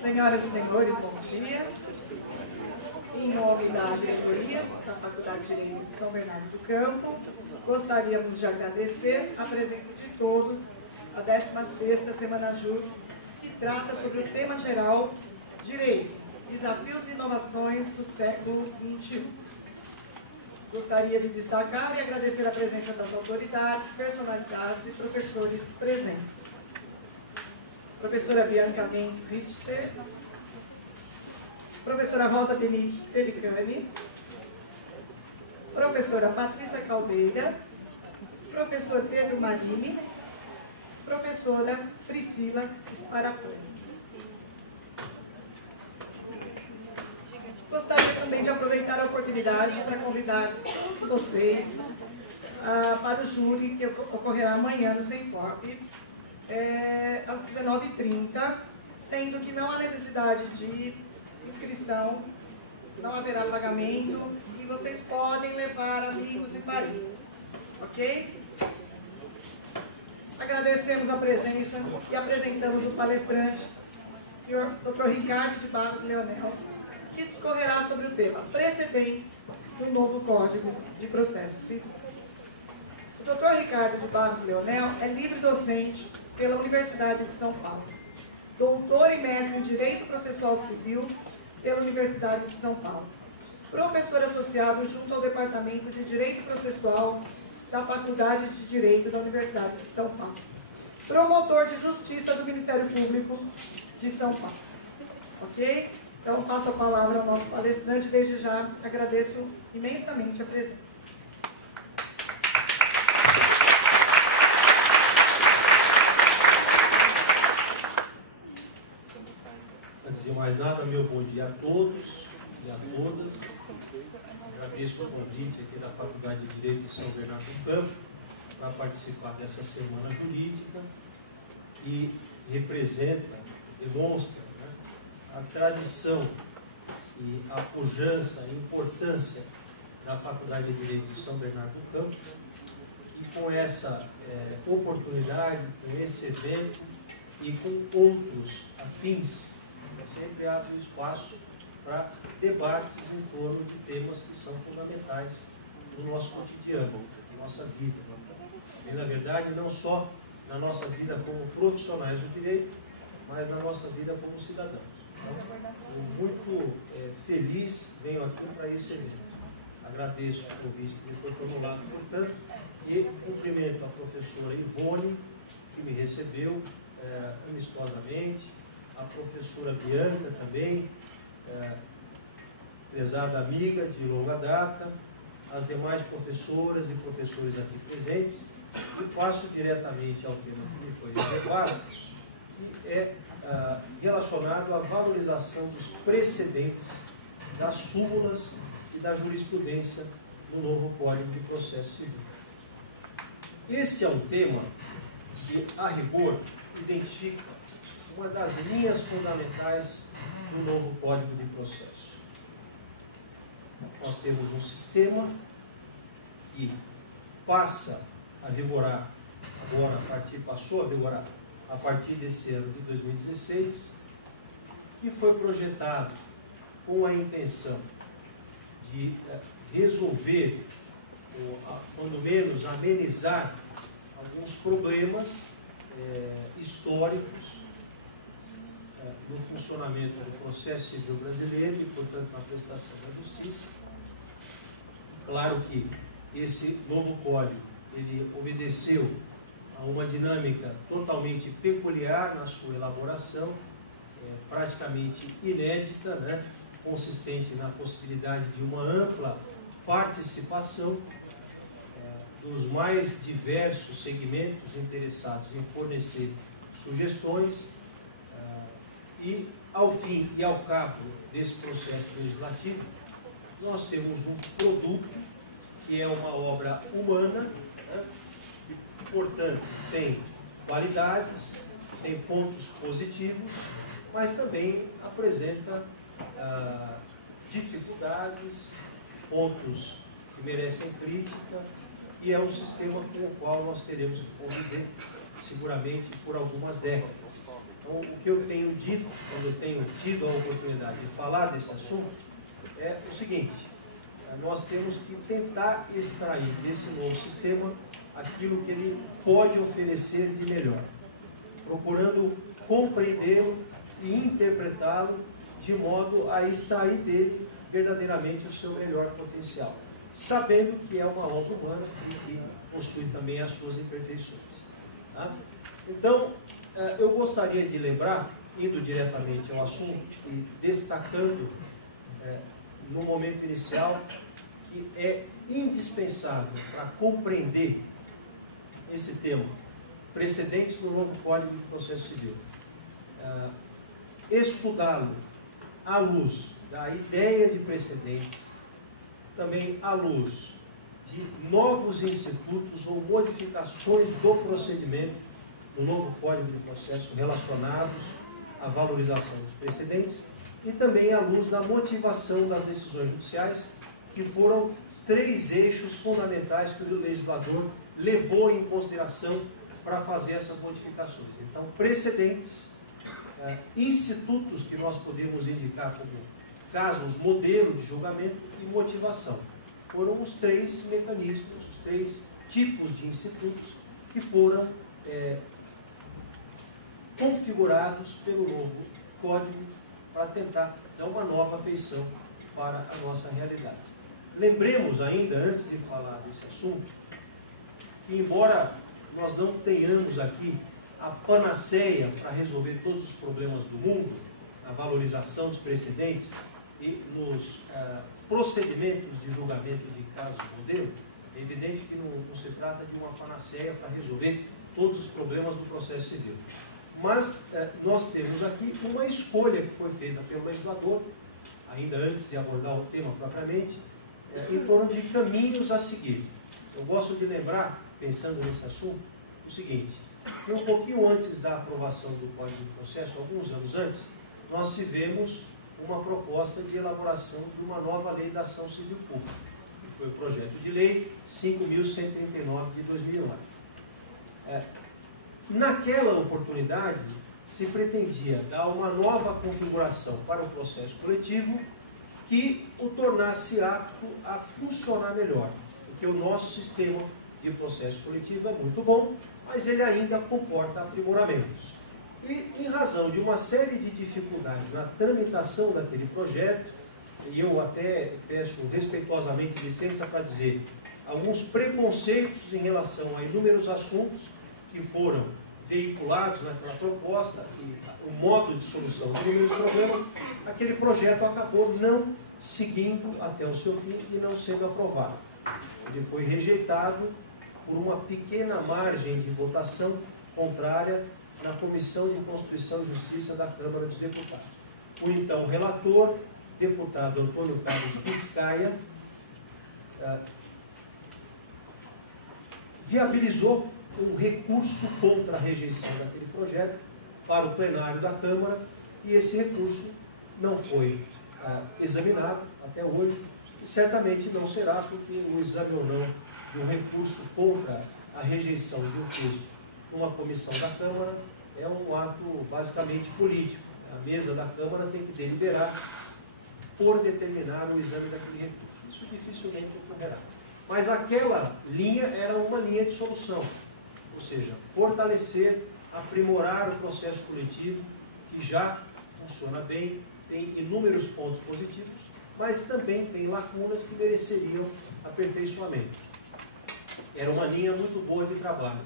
Senhoras e senhores, bom dia. Em nome da diretoria da Faculdade de Direito de São Bernardo do Campo, gostaríamos de agradecer a presença de todos à 16ª Semana Júri, que trata sobre o tema geral Direito, Desafios e Inovações do século XXI. Gostaria de destacar e agradecer a presença das autoridades, personalidades e professores presentes. Professora Bianca Mendes Richter, professora Rosa Benítez Pelicani, professora Patrícia Caldeira, professor Pedro Marini, professora Priscila Sparapani. Gostaria também de aproveitar a oportunidade para convidar todos vocês para o júri que ocorrerá amanhã no Senforp, às 19h30, sendo que não há necessidade de inscrição, não haverá pagamento e vocês podem levar amigos e parentes, ok? Agradecemos a presença e apresentamos o palestrante, senhor Dr. Ricardo de Barros Leonel, que discorrerá sobre o tema Precedentes do novo Código de Processo Civil. O Dr. Ricardo de Barros Leonel é livre docente pela Universidade de São Paulo, doutor e mestre em Direito Processual Civil pela Universidade de São Paulo, professor associado junto ao Departamento de Direito Processual da Faculdade de Direito da Universidade de São Paulo, promotor de Justiça do Ministério Público de São Paulo. Ok? Então, passo a palavra ao nosso palestrante. Desde já, agradeço imensamente a presença. Antes de mais nada, meu bom dia a todos e a todas. Agradeço o convite aqui da Faculdade de Direito de São Bernardo do Campo para participar dessa semana jurídica que representa, demonstra a tradição e a pujança, a importância da Faculdade de Direito de São Bernardo do Campo, e com essa oportunidade, com esse evento e com outros afins, sempre abre espaço para debates em torno de temas que são fundamentais no nosso cotidiano, na nossa vida. E, na verdade, não só na nossa vida como profissionais do direito, mas na nossa vida como cidadãos. Então, muito feliz venho aqui para esse evento. Agradeço o convite que me foi formulado, portanto, e cumprimento a professora Ivone, que me recebeu amistosamente, a professora Bianca também, prezada amiga de longa data, as demais professoras e professores aqui presentes, e passo diretamente ao tema que me foi reservado, que é relacionado à valorização dos precedentes, das súmulas e da jurisprudência no novo Código de Processo Civil. Esse é um tema que, a rigor, identifica uma das linhas fundamentais do novo Código de Processo. Nós temos um sistema que passa a vigorar, passou a vigorar a partir desse ano de 2016, que foi projetado com a intenção de resolver, ou quando menos amenizar, alguns problemas históricos no funcionamento do processo civil brasileiro e, portanto, na prestação da justiça. Claro que esse novo código, ele obedeceu a uma dinâmica totalmente peculiar na sua elaboração, praticamente inédita, né? Consistente na possibilidade de uma ampla participação dos mais diversos segmentos interessados em fornecer sugestões, e ao fim e ao cabo desse processo legislativo, nós temos um produto que é uma obra humana, né? E, portanto, tem qualidades, tem pontos positivos, mas também apresenta dificuldades, pontos que merecem crítica, e é um sistema com o qual nós teremos que conviver seguramente por algumas décadas. Então, o que eu tenho dito, quando eu tenho tido a oportunidade de falar desse assunto, é o seguinte: nós temos que tentar extrair desse novo sistema aquilo que ele pode oferecer de melhor, procurando compreendê-lo e interpretá-lo de modo a extrair dele verdadeiramente o seu melhor potencial, sabendo que é uma obra humana e que possui também as suas imperfeições. Tá? Então, eu gostaria de lembrar, indo diretamente ao assunto e destacando no momento inicial, que é indispensável para compreender esse tema, precedentes no novo Código de Processo Civil, estudá-lo à luz da ideia de precedentes, também à luz de novos institutos ou modificações do procedimento no novo Código de Processo relacionados à valorização dos precedentes, e também à luz da motivação das decisões judiciais, que foram 3 eixos fundamentais que o legislador levou em consideração para fazer essas modificações. Então, precedentes, institutos que nós podemos indicar como casos modelo de julgamento e motivação. Foram os 3 mecanismos, os 3 tipos de institutos que foram configurados pelo novo Código para tentar dar uma nova feição para a nossa realidade. Lembremos ainda, antes de falar desse assunto, que embora nós não tenhamos aqui a panaceia para resolver todos os problemas do mundo, a valorização dos precedentes e nos procedimentos de julgamento de casos modelo, é evidente que não se trata de uma panaceia para resolver todos os problemas do processo civil. Mas nós temos aqui uma escolha que foi feita pelo legislador, ainda antes de abordar o tema propriamente, em torno de caminhos a seguir. Eu gosto de lembrar, pensando nesse assunto, o seguinte: que um pouquinho antes da aprovação do Código de Processo, alguns anos antes, nós tivemos uma proposta de elaboração de uma nova lei da ação civil pública, que foi o projeto de lei 5.139 de 2009. Naquela oportunidade, se pretendia dar uma nova configuração para o processo coletivo que o tornasse apto a funcionar melhor, porque o nosso sistema de processo coletivo é muito bom, mas ele ainda comporta aprimoramentos. E, em razão de uma série de dificuldades na tramitação daquele projeto, e eu até peço respeitosamente licença para dizer, alguns preconceitos em relação a inúmeros assuntos que foram veiculados naquela proposta e o modo de solução de inúmeros problemas, aquele projeto acabou não seguindo até o seu fim e não sendo aprovado. Ele foi rejeitado por uma pequena margem de votação contrária na Comissão de Constituição e Justiça da Câmara dos Deputados. O então relator, deputado Antônio Carlos Biscaia, viabilizou um recurso contra a rejeição daquele projeto para o plenário da Câmara, e esse recurso não foi examinado até hoje, e certamente não será, porque o exame ou não de um recurso contra a rejeição de um texto numa comissão da Câmara é um ato basicamente político. A mesa da Câmara tem que deliberar por determinar o exame daquele recurso. Isso dificilmente ocorrerá. Mas aquela linha era uma linha de solução, ou seja, fortalecer, aprimorar o processo coletivo, que já funciona bem, tem inúmeros pontos positivos, mas também tem lacunas que mereceriam aperfeiçoamento. Era uma linha muito boa de trabalho.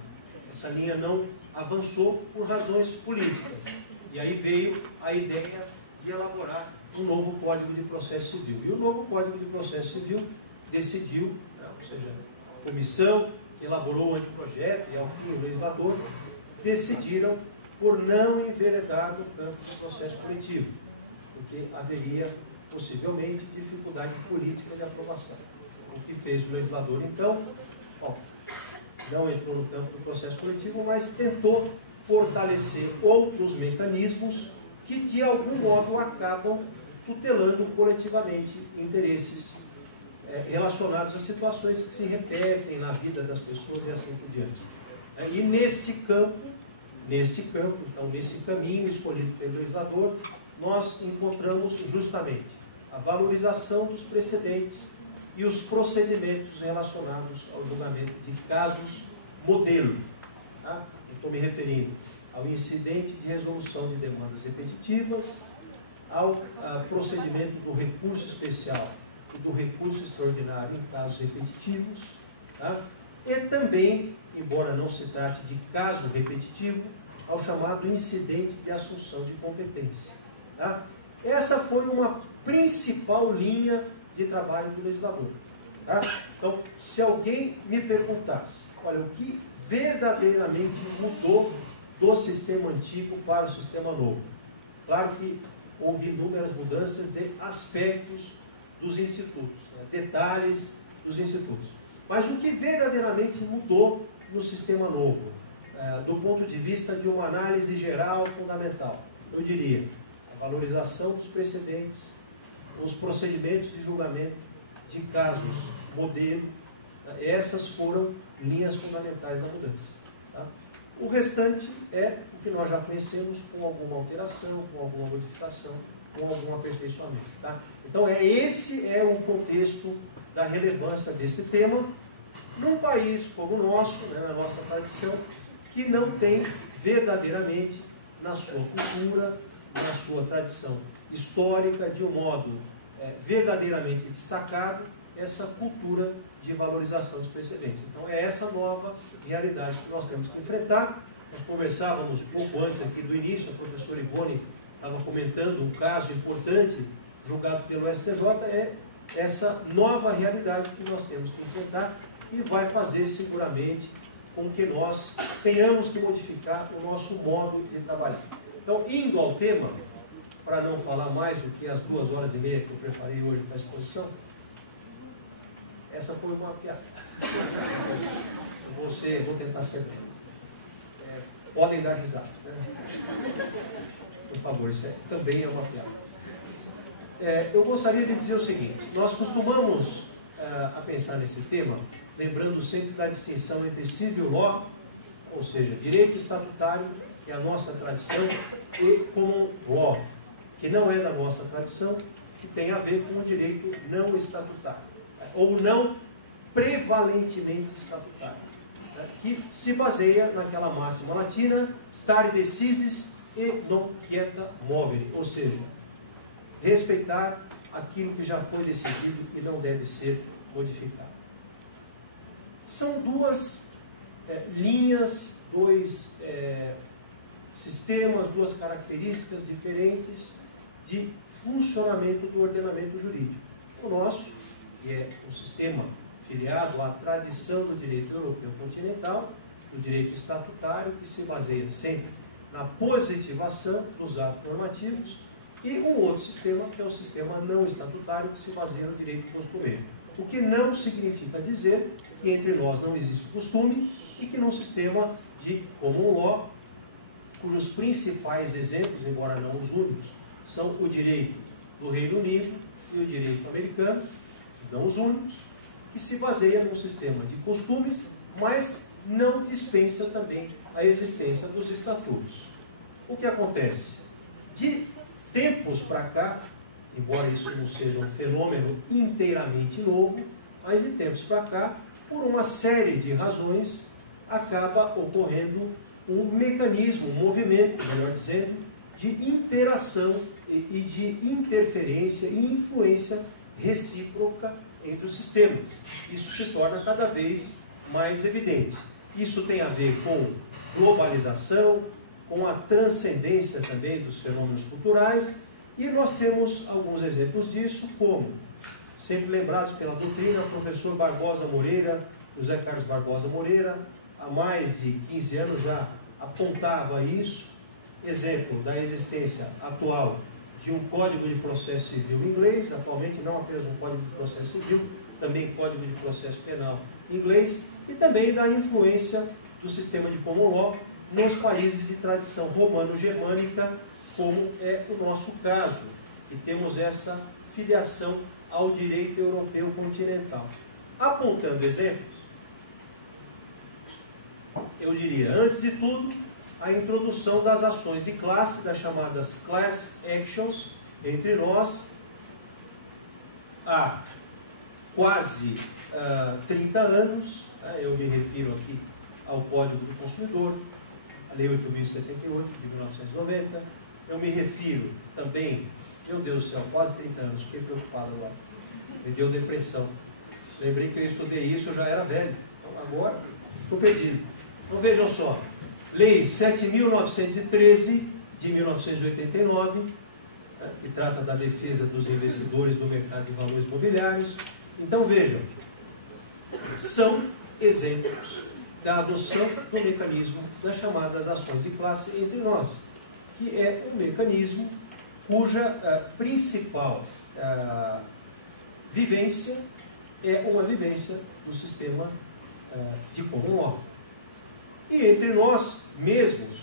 Essa linha não avançou por razões políticas. E aí veio a ideia de elaborar um novo Código de Processo Civil. E o novo Código de Processo Civil decidiu, ou seja, a comissão que elaborou o anteprojeto e, ao fim, o legislador, decidiram por não enveredar no campo do processo coletivo, porque haveria, possivelmente, dificuldade política de aprovação. O que fez o legislador, então, não entrou no campo do processo coletivo, mas tentou fortalecer outros mecanismos que, de algum modo, acabam tutelando coletivamente interesses relacionados a situações que se repetem na vida das pessoas e assim por diante. E neste campo, então nesse caminho escolhido pelo legislador, nós encontramos justamente a valorização dos precedentes e os procedimentos relacionados ao julgamento de casos modelo. Tá? Estou me referindo ao incidente de resolução de demandas repetitivas, ao procedimento do recurso especial e do recurso extraordinário em casos repetitivos, tá? E também, embora não se trate de caso repetitivo, ao chamado incidente de assunção de competência. Tá? Essa foi uma principal linha de trabalho do legislador. Tá? Então, se alguém me perguntasse, olha, o que verdadeiramente mudou do sistema antigo para o sistema novo? Claro que houve inúmeras mudanças de aspectos dos institutos, né? Detalhes dos institutos. Mas o que verdadeiramente mudou no sistema novo, do ponto de vista de uma análise geral fundamental? Eu diria, a valorização dos precedentes, os procedimentos de julgamento de casos modelo, essas foram linhas fundamentais da mudança. Tá? O restante é o que nós já conhecemos, com alguma alteração, com alguma modificação, com algum aperfeiçoamento. Tá? Então, esse é o contexto da relevância desse tema, num país como o nosso, né, na nossa tradição, que não tem verdadeiramente na sua cultura, na sua tradição histórica, de um modo verdadeiramente destacado, essa cultura de valorização dos precedentes. Então, é essa nova realidade que nós temos que enfrentar. Nós conversávamos pouco antes aqui do início, a professora Ivone estava comentando um caso importante julgado pelo STJ, é essa nova realidade que nós temos que enfrentar e vai fazer seguramente com que nós tenhamos que modificar o nosso modo de trabalhar. Então, indo ao tema, para não falar mais do que as 2h30 que eu preparei hoje para a exposição, essa foi uma piada. Vou tentar ser breve. Podem dar risada, né? Por favor, isso também é uma piada. Eu gostaria de dizer o seguinte: nós costumamos a pensar nesse tema, lembrando sempre da distinção entre civil law, ou seja, direito estatutário, que é a nossa tradição, e common law, que não é da nossa tradição, que tem a ver com o direito não estatutário, ou não prevalentemente estatutário, né, que se baseia naquela máxima latina, stare decisis e non quieta movere, ou seja, respeitar aquilo que já foi decidido e não deve ser modificado. São duas linhas, dois sistemas, duas características diferentes de funcionamento do ordenamento jurídico. O nosso, que é o sistema filiado à tradição do direito europeu continental, do direito estatutário, que se baseia sempre na positivação dos atos normativos, e um outro sistema, que é o sistema não estatutário, que se baseia no direito costumeiro. O que não significa dizer que entre nós não existe costume e que num sistema de common law, cujos principais exemplos, embora não os únicos, são o direito do Reino Unido e o direito americano, não os únicos, que se baseia num sistema de costumes, mas não dispensa também a existência dos estatutos. O que acontece? De tempos para cá, embora isso não seja um fenômeno inteiramente novo, mas de tempos para cá, por uma série de razões, acaba ocorrendo um mecanismo, um movimento, melhor dizendo, de interação e de interferência e influência recíproca entre os sistemas. Isso se torna cada vez mais evidente. Isso tem a ver com globalização, com a transcendência também dos fenômenos culturais, e nós temos alguns exemplos disso, como, sempre lembrados pela doutrina, o professor Barbosa Moreira, José Carlos Barbosa Moreira, há mais de 15 anos já apontava isso. Exemplo da existência atual de um Código de Processo Civil inglês, atualmente não apenas um Código de Processo Civil, também Código de Processo Penal inglês, e também da influência do sistema de common law nos países de tradição romano-germânica, como é o nosso caso, e temos essa filiação ao direito europeu continental. Apontando exemplos, eu diria, antes de tudo, a introdução das ações de classe, das chamadas class actions, entre nós, há quase 30 anos. Eu me refiro aqui ao Código do Consumidor, a Lei 8.078 de 1990. Eu me refiro também, meu Deus do céu, quase 30 anos, fiquei preocupado agora, me deu depressão. Lembrei que eu estudei isso, eu já era velho, então agora estou perdido. Então vejam só, Lei 7.913 de 1989, que trata da defesa dos investidores do mercado de valores imobiliários. Então vejam, são exemplos da adoção do mecanismo das chamadas ações de classe entre nós, que é um mecanismo cuja principal vivência é uma vivência do sistema de common law. E entre nós mesmos,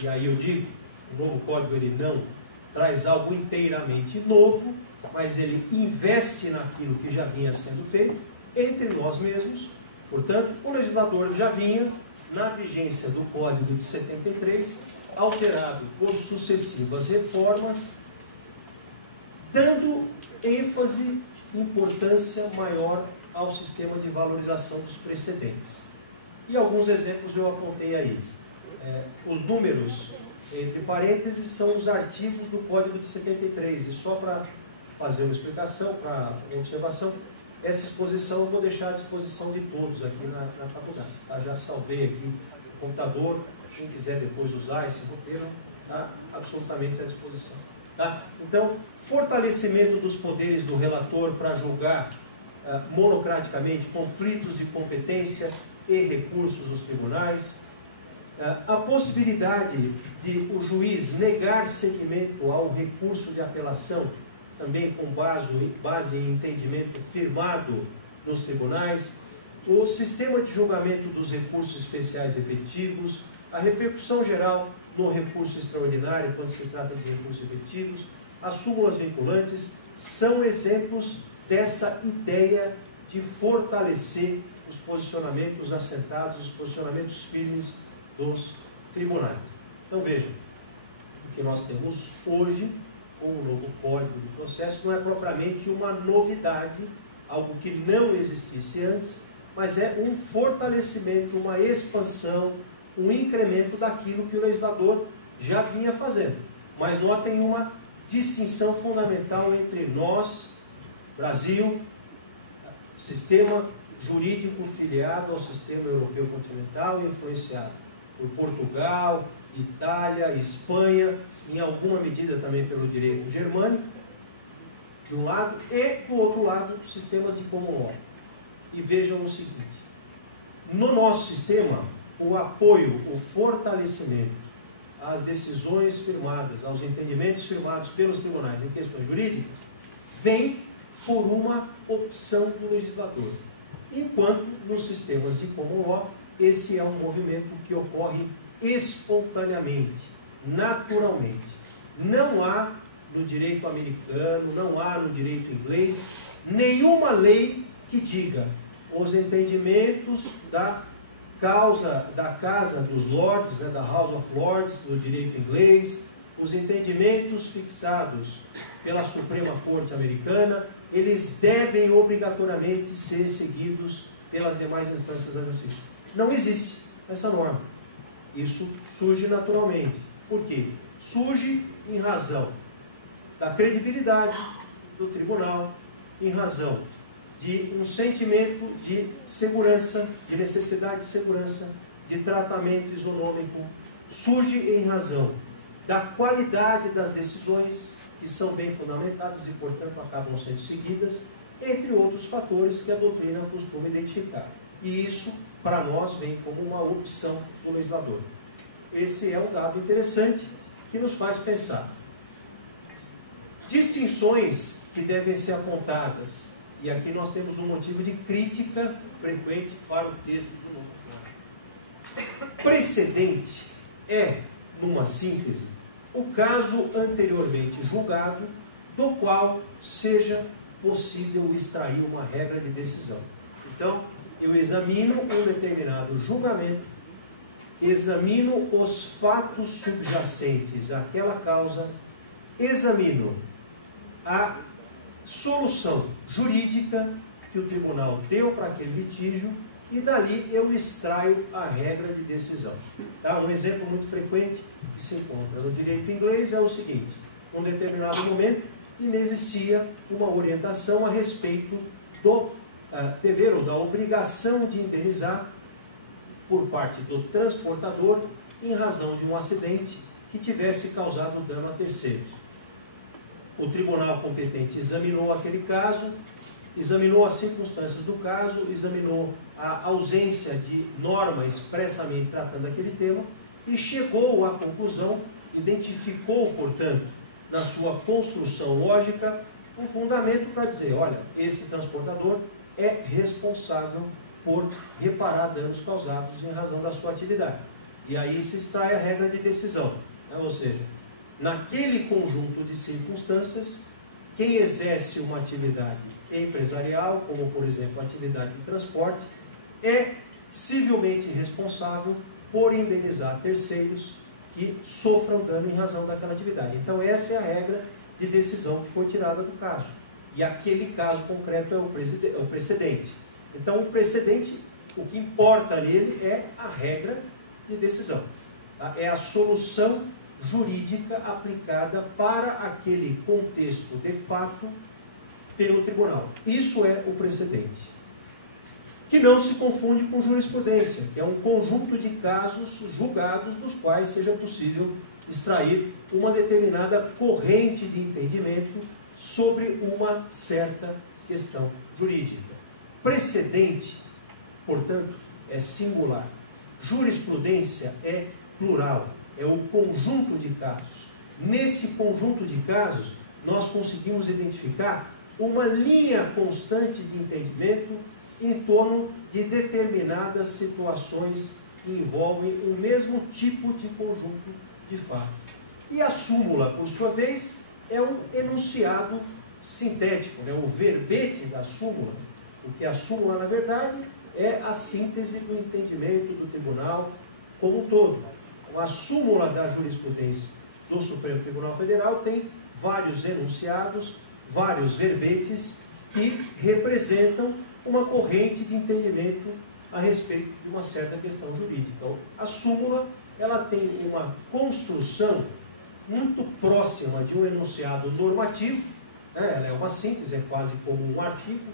e aí eu digo, o novo código ele não traz algo inteiramente novo, mas ele investe naquilo que já vinha sendo feito entre nós mesmos. Portanto, o legislador já vinha, na vigência do Código de 73, alterado por sucessivas reformas, dando ênfase, importância maior ao sistema de valorização dos precedentes. E alguns exemplos eu apontei aí. Os números, entre parênteses, são os artigos do Código de 73. E só para fazer uma explicação, para uma observação, essa exposição eu vou deixar à disposição de todos aqui na faculdade. Tá? Já salvei aqui no computador. Quem quiser depois usar esse roteiro, está absolutamente à disposição. Tá? Então, fortalecimento dos poderes do relator para julgar monocraticamente conflitos de competência e recursos dos tribunais. A possibilidade de o juiz negar seguimento ao recurso de apelação, também com base em entendimento firmado nos tribunais. O sistema de julgamento dos recursos especiais repetitivos, a repercussão geral no recurso extraordinário, quando se trata de recursos repetitivos, as súmulas vinculantes, são exemplos dessa ideia de fortalecer os posicionamentos assentados, os posicionamentos firmes dos tribunais. Então vejam, o que nós temos hoje com o novo Código de Processo não é propriamente uma novidade, algo que não existisse antes, mas é um fortalecimento, uma expansão, um incremento daquilo que o legislador já vinha fazendo. Mas notem uma distinção fundamental entre nós, Brasil, sistema jurídico filiado ao sistema europeu continental e influenciado por Portugal, Itália, Espanha, em alguma medida também pelo direito germânico, de um lado, e do outro lado, sistemas de common law. E vejam o seguinte, no nosso sistema, o apoio, o fortalecimento às decisões firmadas, aos entendimentos firmados pelos tribunais em questões jurídicas, vem por uma opção do legislador. Enquanto nos sistemas de common law, esse é um movimento que ocorre espontaneamente, naturalmente. Não há no direito americano, não há no direito inglês, nenhuma lei que diga os entendimentos da Casa dos Lordes, da House of Lords, do direito inglês, os entendimentos fixados pela Suprema Corte americana, eles devem obrigatoriamente ser seguidos pelas demais instâncias da justiça. Não existe essa norma. Isso surge naturalmente. Por quê? Surge em razão da credibilidade do tribunal, em razão de um sentimento de segurança, de necessidade de segurança, de tratamento isonômico. Surge em razão da qualidade das decisões, que são bem fundamentadas e, portanto, acabam sendo seguidas, entre outros fatores que a doutrina costuma identificar. E isso, para nós, vem como uma opção do legislador. Esse é um dado interessante que nos faz pensar. Distinções que devem ser apontadas, e aqui nós temos um motivo de crítica frequente para o texto do novo Código. Precedente é, numa síntese, o caso anteriormente julgado, do qual seja possível extrair uma regra de decisão. Então, eu examino um determinado julgamento, examino os fatos subjacentes àquela causa, examino a solução jurídica que o tribunal deu para aquele litígio e dali eu extraio a regra de decisão. Tá? Um exemplo muito frequente que se encontra no direito inglês é o seguinte: em um determinado momento inexistia uma orientação a respeito do dever ou da obrigação de indenizar por parte do transportador em razão de um acidente que tivesse causado dano a terceiros. O tribunal competente examinou aquele caso, examinou as circunstâncias do caso, examinou a ausência de norma expressamente tratando aquele tema e chegou à conclusão, identificou, portanto, na sua construção lógica, um fundamento para dizer, olha, esse transportador é responsável por reparar danos causados em razão da sua atividade. E aí se extrai a regra de decisão. Né? Ou seja, naquele conjunto de circunstâncias, quem exerce uma atividade empresarial, como por exemplo a atividade de transporte, é civilmente responsável por indenizar terceiros que sofram dano em razão daquela atividade. Então essa é a regra de decisão que foi tirada do caso. E aquele caso concreto é o precedente. Então o precedente, o que importa nele é a regra de decisão. Tá? É a solução jurídica aplicada para aquele contexto de fato pelo tribunal. Isso é o precedente. Que não se confunde com jurisprudência, que é um conjunto de casos julgados dos quais seja possível extrair uma determinada corrente de entendimento sobre uma certa questão jurídica. Precedente, portanto, é singular. Jurisprudência é plural, é o conjunto de casos. Nesse conjunto de casos, nós conseguimos identificar uma linha constante de entendimento em torno de determinadas situações que envolvem o mesmo tipo de conjunto de fato. E a súmula, por sua vez, é um enunciado sintético, né? O verbete da súmula, porque a súmula, na verdade, é a síntese do entendimento do tribunal como um todo. A súmula da jurisprudência do Supremo Tribunal Federal tem vários enunciados, vários verbetes que representam uma corrente de entendimento a respeito de uma certa questão jurídica. Então, a súmula ela tem uma construção muito próxima de um enunciado normativo, né? Ela é uma síntese, é quase como um artigo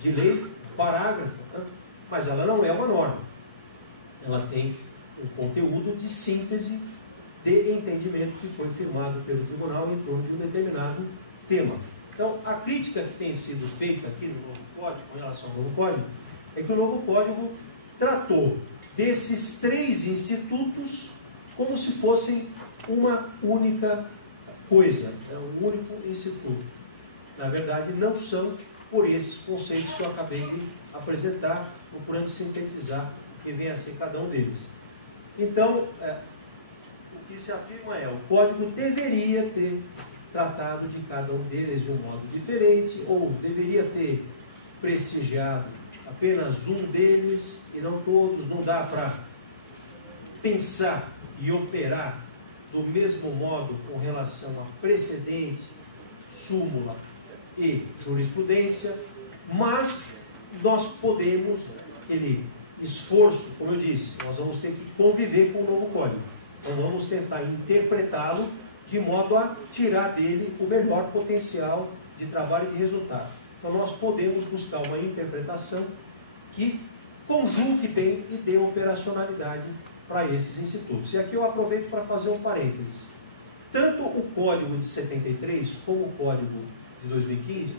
de lei, um parágrafo, né? Mas ela não é uma norma. Ela tem um conteúdo de síntese de entendimento que foi firmado pelo tribunal em torno de um determinado tema. Então, a crítica que tem sido feita aqui no novo código, com relação ao novo código, é que o novo código tratou desses três institutos como se fossem uma única coisa, um único instituto. Na verdade, não são por esses conceitos que eu acabei de apresentar, procurando sintetizar o que vem a ser cada um deles. Então, o que se afirma é, o código deveria ter tratado de cada um deles de um modo diferente, ou deveria ter prestigiado apenas um deles e não todos. Não dá para pensar e operar do mesmo modo com relação a precedente, súmula e jurisprudência, mas nós podemos, aquele esforço, como eu disse, nós vamos ter que conviver com o novo código. Então vamos tentar interpretá-lo de modo a tirar dele o melhor potencial de trabalho e de resultado. Então nós podemos buscar uma interpretação que conjugue bem e dê operacionalidade para esses institutos. E aqui eu aproveito para fazer um parênteses. Tanto o Código de 73 como o Código de 2015,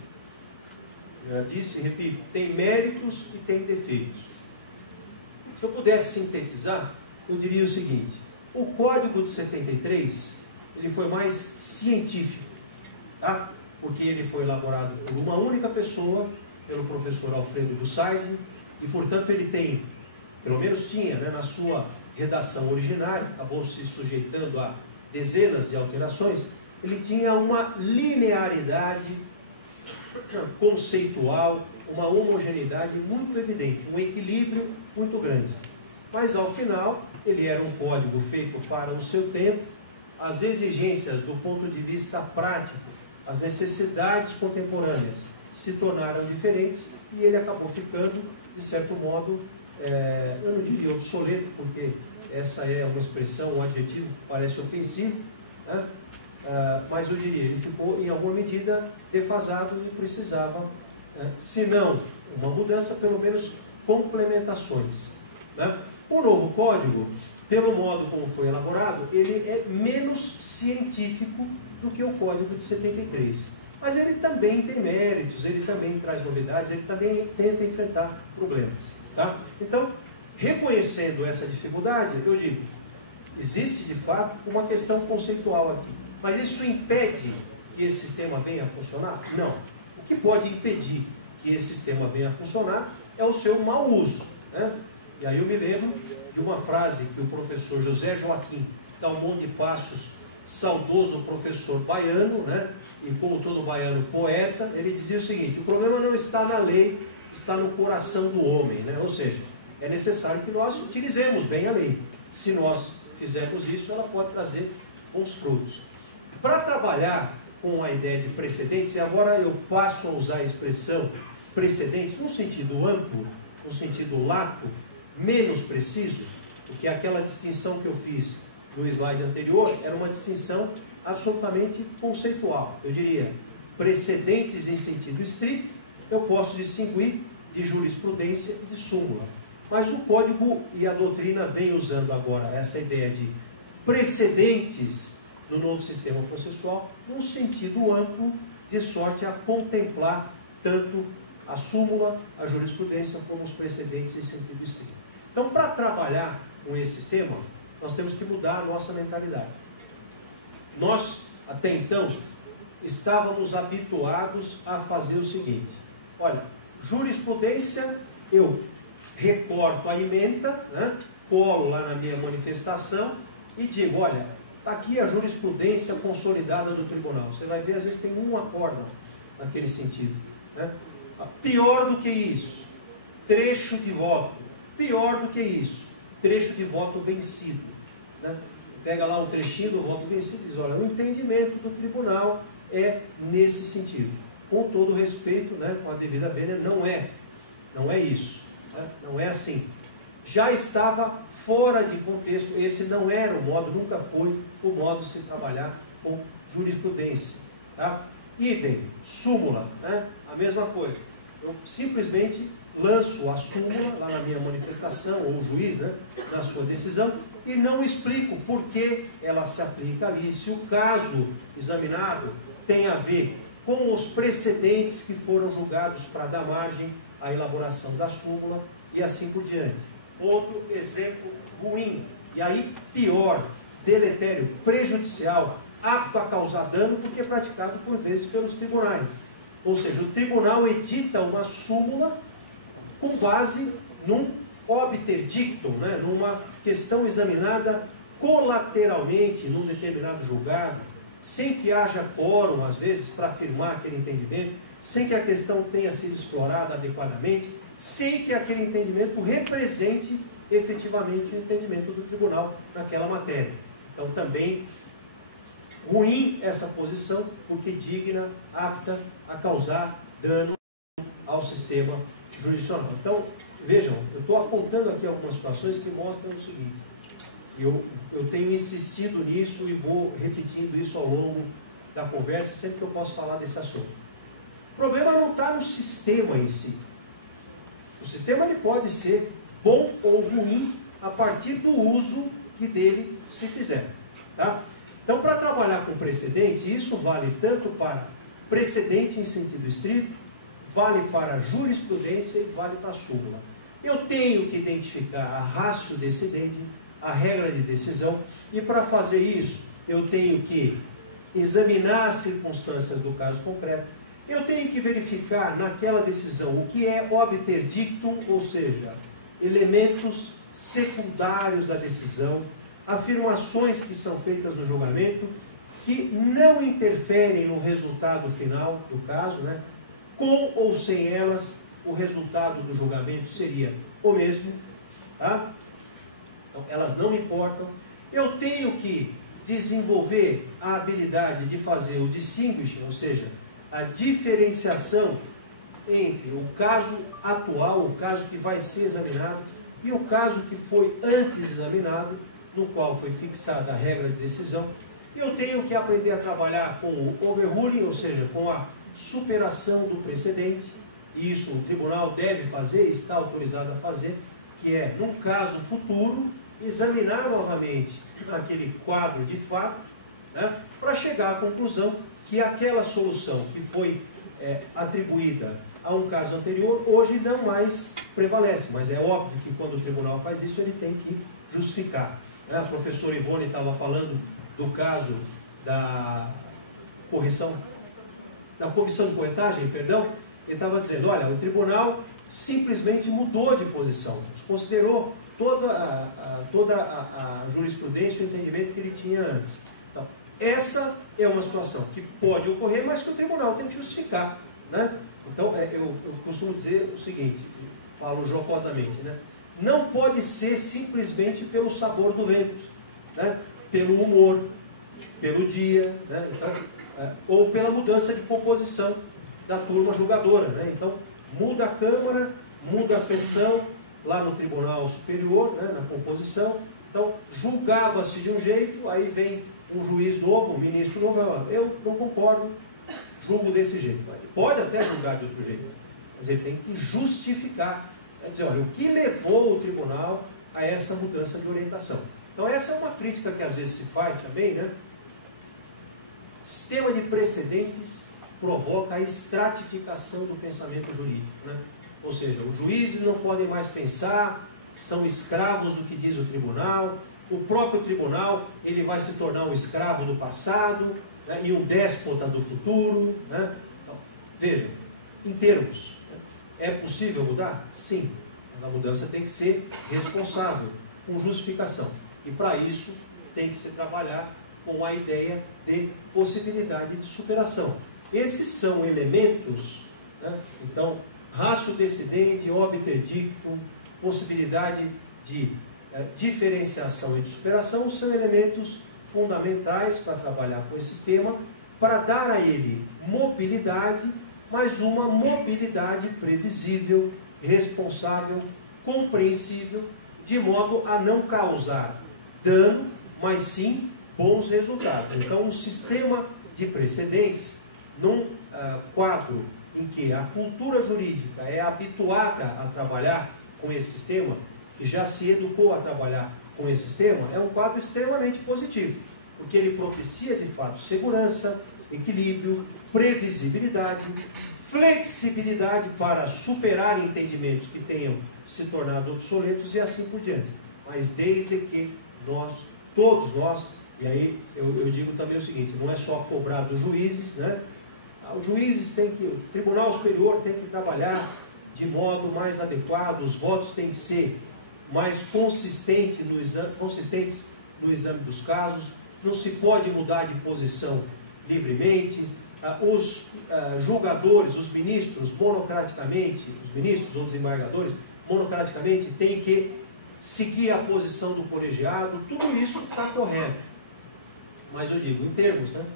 eu já disse e repito, tem méritos e tem defeitos. Se eu pudesse sintetizar, eu diria o seguinte: o Código de 73 ele foi mais científico, tá? Porque ele foi elaborado por uma única pessoa, pelo professor Alfredo Bussaid, e portanto ele tem, pelo menos tinha, né, na sua redação originária, acabou se sujeitando a dezenas de alterações, ele tinha uma linearidade conceitual uma homogeneidade muito evidente, um equilíbrio muito grande. Mas, ao final, ele era um código feito para o seu tempo, as exigências do ponto de vista prático, as necessidades contemporâneas se tornaram diferentes e ele acabou ficando, de certo modo, eu não diria obsoleto, porque essa é uma expressão, um adjetivo que parece ofensivo, né? Mas eu diria, ele ficou em alguma medida defasado e precisava, se não uma mudança, pelo menos complementações, né? O novo código, pelo modo como foi elaborado, ele é menos científico do que o código de 73. Mas ele também tem méritos, ele também traz novidades, ele também tenta enfrentar problemas. Tá? Então, reconhecendo essa dificuldade, eu digo, existe de fato uma questão conceitual aqui. Mas isso impede que esse sistema venha a funcionar? Não. O que pode impedir que esse sistema venha a funcionar é o seu mau uso, né? E aí eu me lembro de uma frase que o professor José Joaquim Dalmon de Passos, saudoso professor baiano, né? E como todo baiano poeta, ele dizia o seguinte: o problema não está na lei, está no coração do homem, né? Ou seja, é necessário que nós utilizemos bem a lei. Se nós fizermos isso, ela pode trazer bons frutos. Para trabalhar com a ideia de precedentes, e agora eu passo a usar a expressão precedentes no sentido amplo, no sentido lato, menos preciso, porque aquela distinção que eu fiz no slide anterior era uma distinção absolutamente conceitual. Eu diria, precedentes em sentido estrito, eu posso distinguir de jurisprudência e de súmula. Mas o código e a doutrina vem usando agora essa ideia de precedentes no novo sistema processual num sentido amplo, de sorte a contemplar tanto a súmula, a jurisprudência, como os precedentes em sentido estrito. Então, para trabalhar com esse sistema, nós temos que mudar a nossa mentalidade. Nós, até então, estávamos habituados a fazer o seguinte: olha, jurisprudência, eu recorto a ementa, né, colo lá na minha manifestação e digo, olha, está aqui a jurisprudência consolidada do tribunal. Você vai ver, às vezes tem um acórdão naquele sentido, né? Pior do que isso, trecho de voto. Pior do que isso, trecho de voto vencido, né? Pega lá um trechinho do voto vencido e diz, olha, o entendimento do tribunal é nesse sentido. Com todo respeito, né, com a devida vênia, não é isso, né? Não é assim. Já estava fora de contexto, esse não era o modo, nunca foi o modo de se trabalhar com jurisprudência. Tá? Idem, súmula, né? A mesma coisa. Eu simplesmente lanço a súmula lá na minha manifestação, ou o juiz, né, na sua decisão, e não explico por que ela se aplica ali, se o caso examinado tem a ver com os precedentes que foram julgados para dar margem à elaboração da súmula e assim por diante. Outro exemplo ruim, e aí pior, deletério, prejudicial, apto a causar dano porque é praticado por vezes pelos tribunais. Ou seja, o tribunal edita uma súmula com base num obter dictum, né, numa questão examinada colateralmente num determinado julgado, sem que haja quórum, às vezes, para afirmar aquele entendimento, sem que a questão tenha sido explorada adequadamente, sem que aquele entendimento represente efetivamente o entendimento do tribunal naquela matéria. Então, também ruim essa posição, porque digna, apta a causar dano ao sistema jurisdicional. Então, vejam, eu estou apontando aqui algumas situações que mostram o seguinte, eu tenho insistido nisso e vou repetindo isso ao longo da conversa, sempre que eu posso falar desse assunto. O problema não está no sistema em si. O sistema ele pode ser bom ou ruim a partir do uso que dele se fizer. Tá? Então, para trabalhar com precedente, isso vale tanto para precedente em sentido estrito, vale para jurisprudência e vale para a súmula. Eu tenho que identificar a ratio decidendi, a regra de decisão, e para fazer isso, eu tenho que examinar as circunstâncias do caso concreto, eu tenho que verificar naquela decisão o que é obter dictum, ou seja, elementos secundários da decisão, afirmações que são feitas no julgamento, que não interferem no resultado final do caso, né? Com ou sem elas, o resultado do julgamento seria o mesmo, tá? Então, elas não importam. Eu tenho que desenvolver a habilidade de fazer o distinguishing, ou seja, a diferenciação entre o caso atual, o caso que vai ser examinado, e o caso que foi antes examinado, no qual foi fixada a regra de decisão. Eu tenho que aprender a trabalhar com o overruling, ou seja, com a superação do precedente, e isso o tribunal deve fazer, está autorizado a fazer, que é, no caso futuro, examinar novamente aquele quadro de fato, né, para chegar à conclusão que aquela solução que foi atribuída a um caso anterior, hoje não mais prevalece. Mas é óbvio que quando o tribunal faz isso, ele tem que justificar. A professora Ivone estava falando do caso da correção de poetagem, perdão. Ele estava dizendo, olha, o tribunal simplesmente mudou de posição, desconsiderou toda a jurisprudência e o entendimento que ele tinha antes. Então, essa é uma situação que pode ocorrer, mas que o tribunal tem que justificar, né? Então, eu costumo dizer o seguinte, falo jocosamente, né? Não pode ser simplesmente pelo sabor do vento, né? Pelo humor, pelo dia, né? Então, ou pela mudança de composição da turma julgadora, né? Então, muda a Câmara, muda a sessão lá no Tribunal Superior, né, na composição. Então, julgava-se de um jeito, aí vem um juiz novo, um ministro novo, eu não concordo, julgo desse jeito. Ele pode até julgar de outro jeito, mas ele tem que justificar, quer dizer, olha, o que levou o tribunal a essa mudança de orientação. Então, essa é uma crítica que às vezes se faz também, né? Sistema de precedentes provoca a estratificação do pensamento jurídico, né? Ou seja, os juízes não podem mais pensar, são escravos do que diz o tribunal, o próprio tribunal ele vai se tornar um escravo do passado, né, e um déspota do futuro, né? Então, vejam, em termos, né, é possível mudar? Sim, mas a mudança tem que ser responsável, com justificação. E para isso tem que se trabalhar com a ideia de possibilidade de superação. Esses são elementos, né? Então, ratio decidente, obter dictum, possibilidade de diferenciação e de superação são elementos fundamentais para trabalhar com esse sistema, para dar a ele mobilidade, mas uma mobilidade previsível, responsável, compreensível, de modo a não causar dano, mas sim bons resultados. Então, um sistema de precedentes, num quadro em que a cultura jurídica é habituada a trabalhar com esse sistema, que já se educou a trabalhar com esse sistema, é um quadro extremamente positivo, porque ele propicia, de fato, segurança, equilíbrio, previsibilidade, flexibilidade para superar entendimentos que tenham se tornado obsoletos e assim por diante. Mas desde que nós, todos nós, e aí eu digo também o seguinte, não é só cobrar dos juízes, né? Os juízes têm que, o Tribunal Superior tem que trabalhar de modo mais adequado, os votos têm que ser mais consistentes no exame dos casos, não se pode mudar de posição livremente, os julgadores, os ministros, monocraticamente, os ministros ou desembargadores, monocraticamente, têm que seguir a posição do colegiado, tudo isso está correto. Mas eu digo, em termos, né?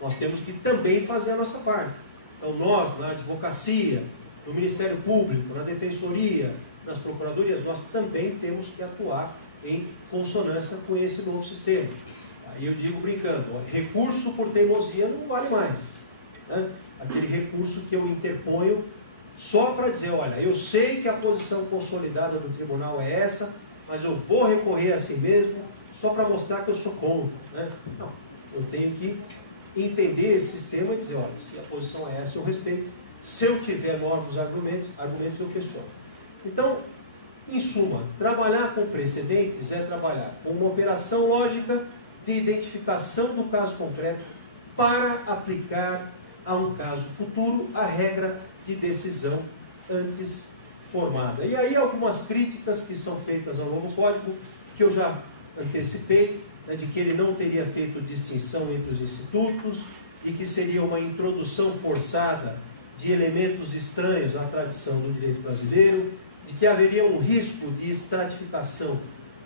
Nós temos que também fazer a nossa parte. Então nós, na advocacia, no Ministério Público, na Defensoria, nas Procuradorias, nós também temos que atuar em consonância com esse novo sistema. Aí eu digo brincando, ó, recurso por teimosia não vale mais, né? Aquele recurso que eu interponho só para dizer, olha, eu sei que a posição consolidada do tribunal é essa, mas eu vou recorrer a si mesmo só para mostrar que eu sou contra, né? Não, eu tenho que entender esse sistema e dizer, olha, se a posição é essa, eu respeito. Se eu tiver novos argumentos eu questiono. Então, em suma, trabalhar com precedentes é trabalhar com uma operação lógica de identificação do caso concreto para aplicar a um caso futuro a regra de decisão antes formada. E aí algumas críticas que são feitas ao novo código, que eu já antecipei, né, de que ele não teria feito distinção entre os institutos, e que seria uma introdução forçada de elementos estranhos à tradição do direito brasileiro, de que haveria um risco de estratificação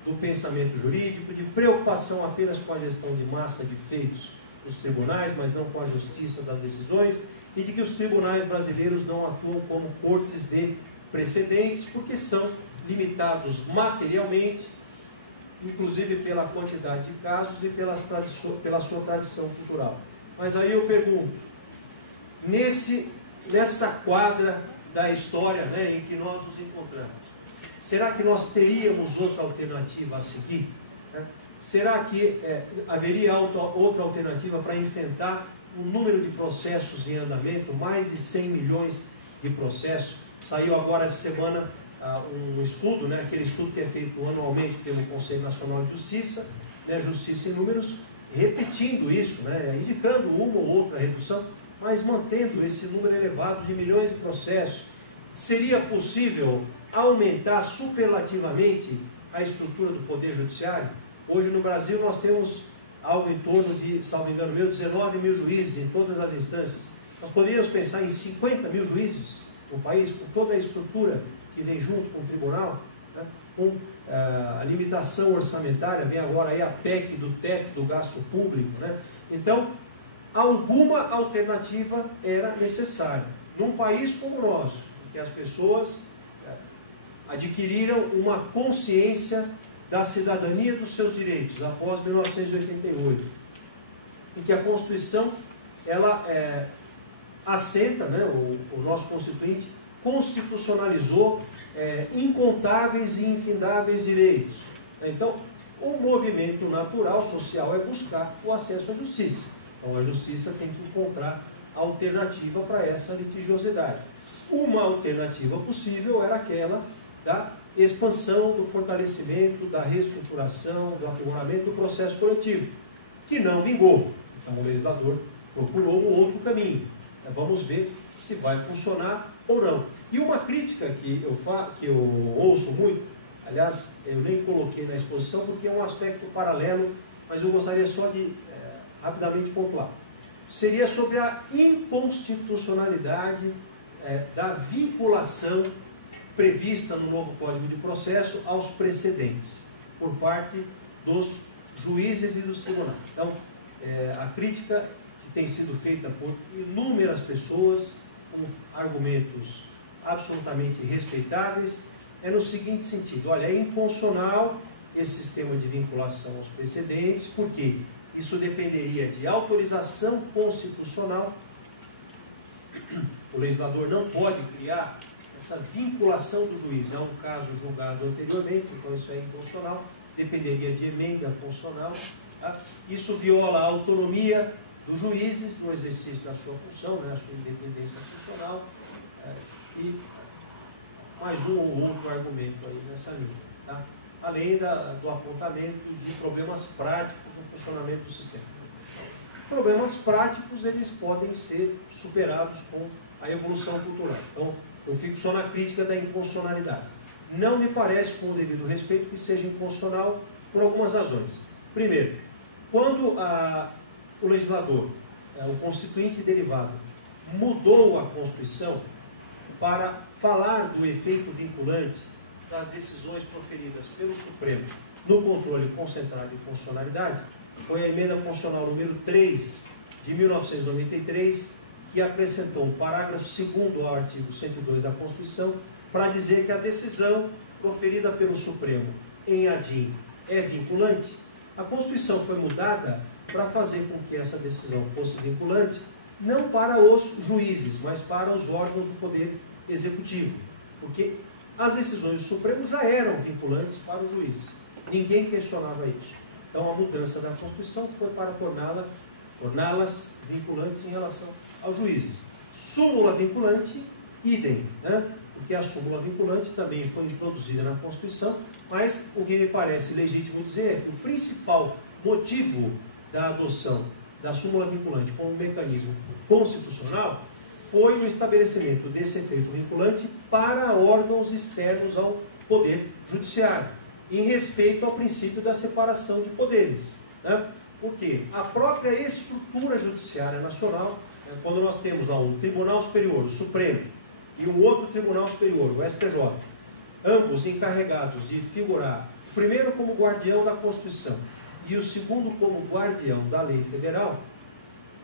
do pensamento jurídico, de preocupação apenas com a gestão de massa de feitos dos tribunais, mas não com a justiça das decisões, e de que os tribunais brasileiros não atuam como cortes de precedentes, porque são limitados materialmente, inclusive pela quantidade de casos e pela sua tradição cultural. Mas aí eu pergunto, nessa quadra da história, né, em que nós nos encontramos, será que nós teríamos outra alternativa a seguir? Né? Será que haveria outra alternativa para enfrentar o número de processos em andamento, mais de 100 milhões de processos? Saiu agora essa semana um estudo, né, aquele estudo que é feito anualmente pelo Conselho Nacional de Justiça, né, Justiça em Números, repetindo isso, né, indicando uma ou outra redução, mas mantendo esse número elevado de milhões de processos. Seria possível aumentar superlativamente a estrutura do Poder Judiciário? Hoje no Brasil nós temos algo em torno de, salvo engano meu, 19 mil juízes em todas as instâncias. Nós poderíamos pensar em 50 mil juízes no país, com toda a estrutura que vem junto com o tribunal, né? Com a limitação orçamentária, vem agora aí a PEC do teto do gasto público, né? Então, alguma alternativa era necessária. Num país como o nosso, em que as pessoas adquiriram uma consciência da cidadania dos seus direitos após 1988, em que a Constituição ela assenta, né, o nosso Constituinte constitucionalizou incontáveis e infindáveis direitos. Então, o movimento natural social é buscar o acesso à justiça. Então, a justiça tem que encontrar alternativa para essa litigiosidade. Uma alternativa possível era aquela da expansão, do fortalecimento, da reestruturação, do aprimoramento do processo coletivo, que não vingou. Então, o legislador procurou um outro caminho. Vamos ver se vai funcionar ou não. E uma crítica que eu ouço muito, aliás, eu nem coloquei na exposição porque é um aspecto paralelo, mas eu gostaria só de rapidamente pontuar. Seria sobre a inconstitucionalidade da vinculação prevista no novo Código de Processo aos precedentes, por parte dos juízes e dos tribunais. Então, a crítica que tem sido feita por inúmeras pessoas, com argumentos absolutamente respeitáveis, é no seguinte sentido: olha, é inconstitucional esse sistema de vinculação aos precedentes, porque isso dependeria de autorização constitucional. O legislador não pode criar essa vinculação do juiz. É um caso julgado anteriormente, então isso é inconstitucional, dependeria de emenda constitucional. Tá? Isso viola a autonomia dos juízes no exercício da sua função, né, a sua independência funcional, e mais um ou outro argumento aí nessa linha. Tá? Além do apontamento de problemas práticos no funcionamento do sistema. Problemas práticos, eles podem ser superados com a evolução cultural. Então, eu fico só na crítica da inconstitucionalidade. Não me parece, com o devido respeito, que seja inconstitucional por algumas razões. Primeiro, quando o legislador, o constituinte derivado, mudou a Constituição para falar do efeito vinculante das decisões proferidas pelo Supremo no controle concentrado de constitucionalidade, foi a emenda constitucional número 3 de 1993, que acrescentou o parágrafo 2º ao artigo 102 da Constituição, para dizer que a decisão proferida pelo Supremo em ADIM é vinculante. A Constituição foi mudada para fazer com que essa decisão fosse vinculante, não para os juízes, mas para os órgãos do Poder Executivo, porque as decisões do Supremo já eram vinculantes para os juízes. Ninguém questionava isso. Então, a mudança da Constituição foi para torná-las vinculantes em relação aos juízes. Súmula vinculante, idem, né? Porque a súmula vinculante também foi introduzida na Constituição, mas o que me parece legítimo dizer é que o principal motivo da adoção da súmula vinculante como mecanismo constitucional foi o estabelecimento desse efeito vinculante para órgãos externos ao Poder Judiciário, em respeito ao princípio da separação de poderes. Né? Porque a própria estrutura judiciária nacional, quando nós temos lá um Tribunal Superior, o Supremo, e um outro Tribunal Superior, o STJ, ambos encarregados de figurar, primeiro como guardião da Constituição e o segundo como guardião da lei federal,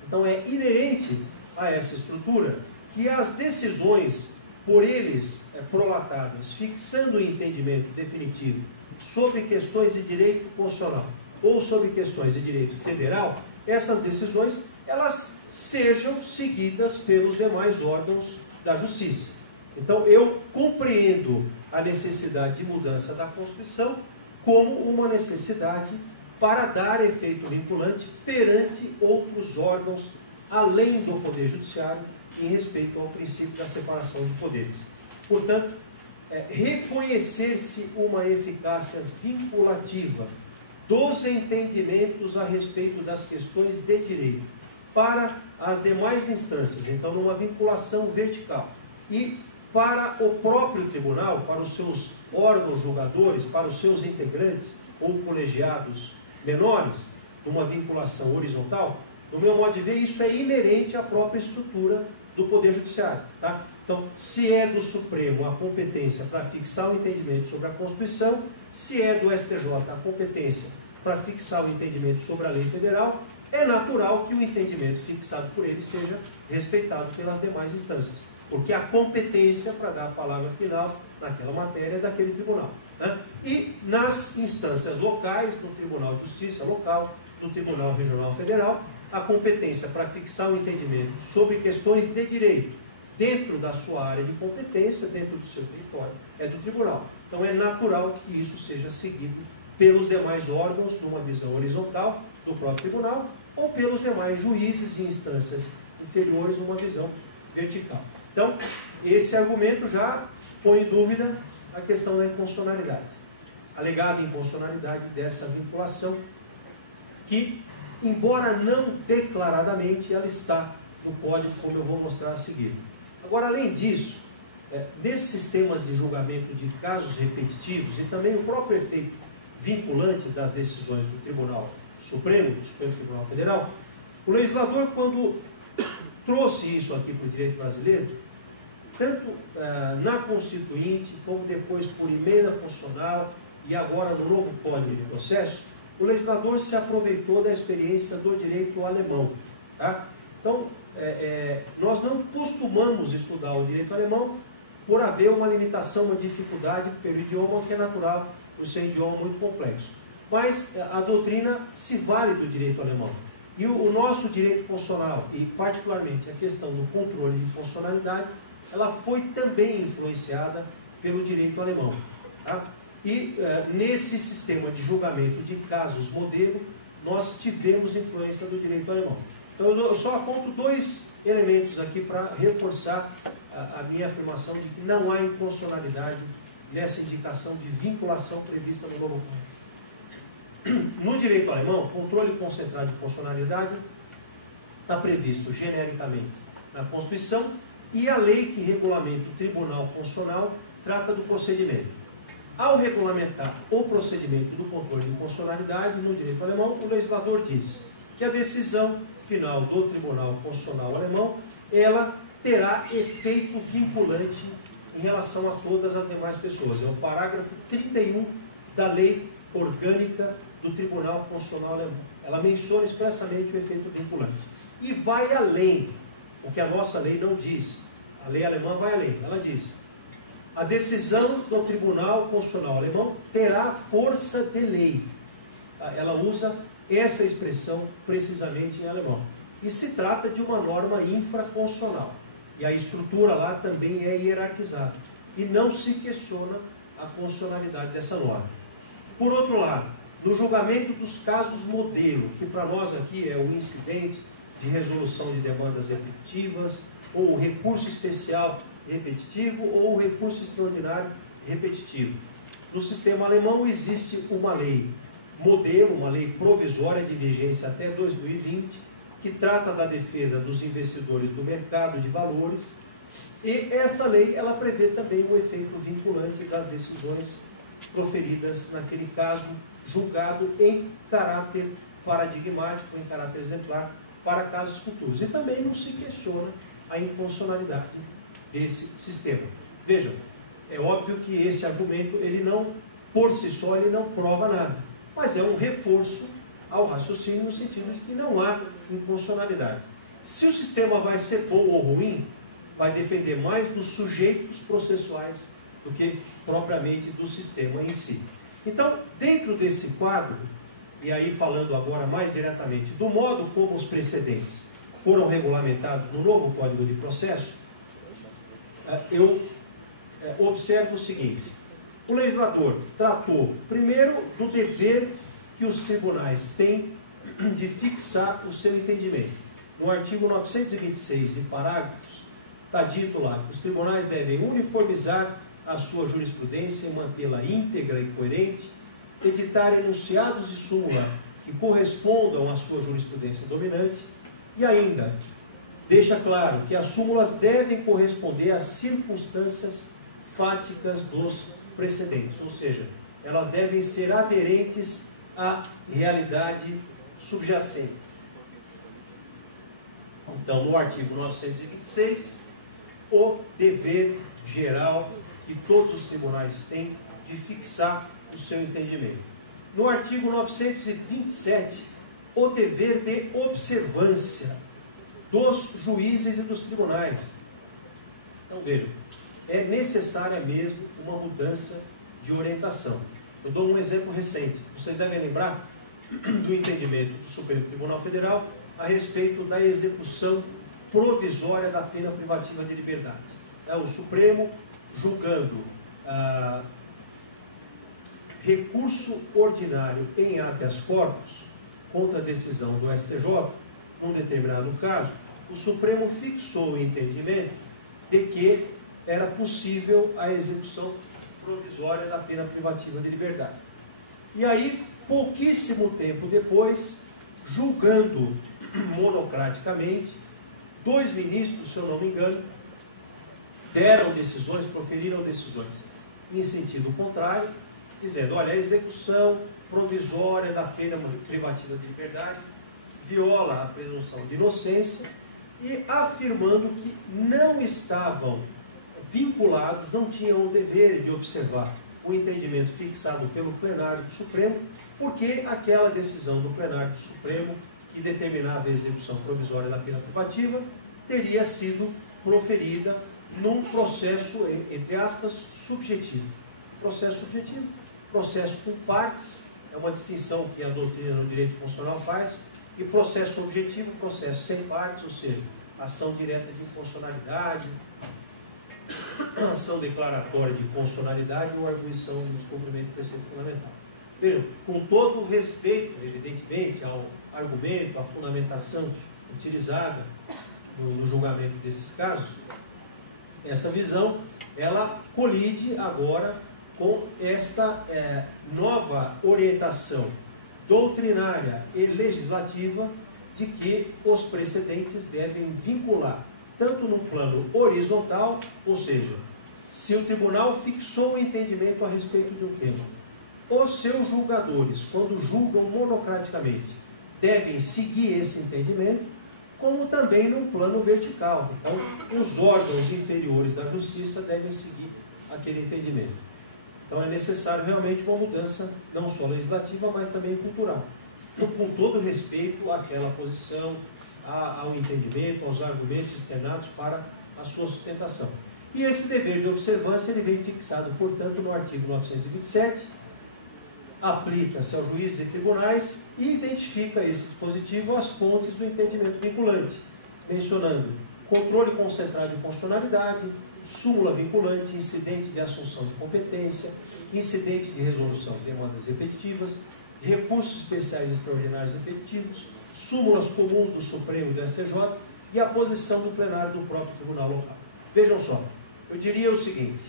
então é inerente a essa estrutura que as decisões por eles prolatadas, fixando o entendimento definitivo sobre questões de direito constitucional ou sobre questões de direito federal, essas decisões elas sejam seguidas pelos demais órgãos da Justiça. Então eu compreendo a necessidade de mudança da Constituição como uma necessidade para dar efeito vinculante perante outros órgãos, além do Poder Judiciário, em respeito ao princípio da separação de poderes. Portanto, reconhecer-se uma eficácia vinculativa dos entendimentos a respeito das questões de direito para as demais instâncias, então numa vinculação vertical, e para o próprio tribunal, para os seus órgãos julgadores, para os seus integrantes ou colegiados menores, numa vinculação horizontal, no meu modo de ver, isso é inerente à própria estrutura do Poder Judiciário. Tá? Então, se é do Supremo a competência para fixar o entendimento sobre a Constituição, se é do STJ a competência para fixar o entendimento sobre a lei federal, é natural que o entendimento fixado por ele seja respeitado pelas demais instâncias, porque a competência para dar a palavra final naquela matéria é daquele tribunal. Né? E nas instâncias locais, do Tribunal de Justiça local, do Tribunal Regional Federal, a competência para fixar o entendimento sobre questões de direito dentro da sua área de competência, dentro do seu território, é do tribunal. Então é natural que isso seja seguido pelos demais órgãos, numa visão horizontal do próprio tribunal, ou pelos demais juízes e instâncias inferiores, numa visão vertical. Então, esse argumento já põe em dúvida a questão da inconstitucionalidade, alegada inconstitucionalidade dessa vinculação, que, embora não declaradamente, ela está no código, como eu vou mostrar a seguir. Agora, além disso, desses sistemas de julgamento de casos repetitivos e também o próprio efeito vinculante das decisões do Tribunal Supremo, do Supremo Tribunal Federal, o legislador, quando trouxe isso aqui para o direito brasileiro, tanto na Constituinte, como depois por emenda constitucional e agora no novo Código de Processo, o legislador se aproveitou da experiência do direito alemão. Tá? Então, nós não costumamos estudar o direito alemão por haver uma limitação, uma dificuldade pelo idioma, que é natural, por ser um idioma muito complexo. Mas a doutrina se vale do direito alemão. E o nosso direito constitucional, e particularmente a questão do controle de constitucionalidade, ela foi também influenciada pelo direito alemão. Tá? E nesse sistema de julgamento de casos modelo, nós tivemos influência do direito alemão. Então eu só aponto dois elementos aqui para reforçar a minha afirmação de que não há inconstitucionalidade nessa indicação de vinculação prevista no novo Código. No direito alemão, controle concentrado de constitucionalidade está previsto genericamente na Constituição, e a lei que regulamenta o Tribunal Constitucional trata do procedimento. Ao regulamentar o procedimento do controle de constitucionalidade no direito alemão, o legislador diz que a decisão final do Tribunal Constitucional alemão, ela terá efeito vinculante em relação a todas as demais pessoas. É o parágrafo 31 da lei orgânica do Tribunal Constitucional alemão. Ela menciona expressamente o efeito vinculante. E vai além, o que a nossa lei não diz. A lei alemã vai além. Ela diz: a decisão do Tribunal Constitucional alemão terá força de lei. Ela usa essa expressão precisamente em alemão. E se trata de uma norma infraconstitucional. E a estrutura lá também é hierarquizada. E não se questiona a constitucionalidade dessa norma. Por outro lado, no julgamento dos casos modelo, que para nós aqui é o incidente de resolução de demandas repetitivas, ou o recurso especial repetitivo, ou o recurso extraordinário repetitivo. No sistema alemão existe uma lei modelo, uma lei provisória de vigência até 2020, que trata da defesa dos investidores do mercado de valores, e esta lei ela prevê também o efeito vinculante das decisões proferidas naquele caso julgado em caráter paradigmático, em caráter exemplar, para casos futuros. E também não se questiona a inconstitucionalidade desse sistema. Vejam, é óbvio que esse argumento, ele não, por si só, ele não prova nada, mas é um reforço ao raciocínio no sentido de que não há inconstitucionalidade. Se o sistema vai ser bom ou ruim, vai depender mais dos sujeitos processuais do que propriamente do sistema em si. Então, dentro desse quadro, e aí falando agora mais diretamente do modo como os precedentes foram regulamentados no novo Código de Processo, eu observo o seguinte: o legislador tratou primeiro do dever que os tribunais têm de fixar o seu entendimento. No artigo 926 e parágrafos, está dito lá que os tribunais devem uniformizar a sua jurisprudência e mantê-la íntegra e coerente, editar enunciados de súmula que correspondam à sua jurisprudência dominante, e ainda deixa claro que as súmulas devem corresponder às circunstâncias fáticas dos precedentes, ou seja, elas devem ser aderentes à realidade subjacente. Então, no artigo 926, o dever geral que todos os tribunais têm de fixar o seu entendimento. No artigo 927, o dever de observância dos juízes e dos tribunais. Então, vejam, é necessária mesmo uma mudança de orientação. Eu dou um exemplo recente. Vocês devem lembrar do entendimento do Supremo Tribunal Federal a respeito da execução provisória da pena privativa de liberdade. O Supremo julgando recurso ordinário em habeas corpus contra a decisão do STJ, num determinado caso, o Supremo fixou o entendimento de que era possível a execução provisória da pena privativa de liberdade. E aí, pouquíssimo tempo depois, julgando monocraticamente, 2 ministros, se eu não me engano, proferiram decisões em sentido contrário, dizendo: olha, a execução provisória da pena privativa de liberdade viola a presunção de inocência, e afirmando que não estavam vinculados, não tinham o dever de observar o entendimento fixado pelo plenário do Supremo, porque aquela decisão do plenário do Supremo que determinava a execução provisória da pena privativa teria sido proferida num processo, entre aspas, subjetivo. Processo subjetivo, processo com partes, é uma distinção que a doutrina no direito constitucional faz, e processo objetivo, processo sem partes, ou seja, ação direta de inconstitucionalidade, ação declaratória de constitucionalidade ou arguição no descumprimento do preceito fundamental. Vejam, com todo o respeito, evidentemente, ao argumento, à fundamentação utilizada no julgamento desses casos, essa visão, ela colide agora com esta nova orientação doutrinária e legislativa de que os precedentes devem vincular, tanto no plano horizontal, ou seja, se o tribunal fixou o entendimento a respeito de um tema, os seus julgadores, quando julgam monocraticamente, devem seguir esse entendimento, como também no plano vertical. Então, os órgãos inferiores da justiça devem seguir aquele entendimento. Então, é necessário realmente uma mudança, não só legislativa, mas também cultural. Então, com todo respeito àquela posição, ao entendimento, aos argumentos externados para a sua sustentação. E esse dever de observância, ele vem fixado, portanto, no artigo 927, aplica-se aos juízes e tribunais e identifica esse dispositivo as fontes do entendimento vinculante, mencionando controle concentrado de constitucionalidade, súmula vinculante, incidente de assunção de competência, incidente de resolução de demandas repetitivas, recursos especiais extraordinários repetitivos, súmulas comuns do Supremo e do STJ e a posição do plenário do próprio tribunal local. Vejam só, eu diria o seguinte: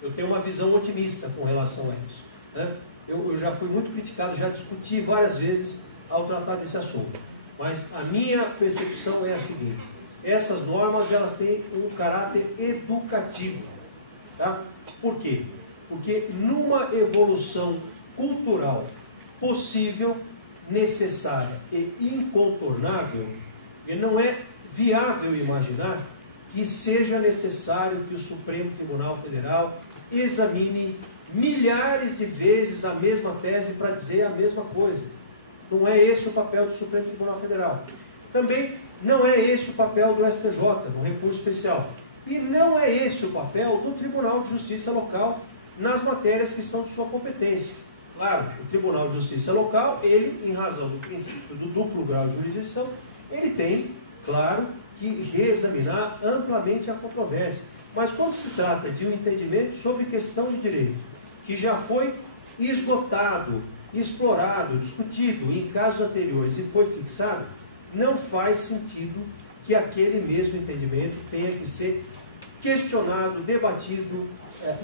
eu tenho uma visão otimista com relação a isso, né? Eu já fui muito criticado, já discuti várias vezes ao tratar desse assunto, mas a minha percepção é a seguinte: essas normas, elas têm um caráter educativo, tá? Por quê? Porque numa evolução cultural possível, necessária e incontornável, e não é viável imaginar que seja necessário que o Supremo Tribunal Federal examine milhares de vezes a mesma tese para dizer a mesma coisa. Não é esse o papel do Supremo Tribunal Federal. Também não é esse o papel do STJ, no recurso especial. E não é esse o papel do Tribunal de Justiça Local nas matérias que são de sua competência. Claro, o Tribunal de Justiça Local, ele, em razão do princípio do duplo grau de jurisdição, ele tem, claro, que reexaminar amplamente a controvérsia. Mas quando se trata de um entendimento sobre questão de direito, que já foi esgotado, explorado, discutido em casos anteriores e foi fixado, não faz sentido que aquele mesmo entendimento tenha que ser questionado, debatido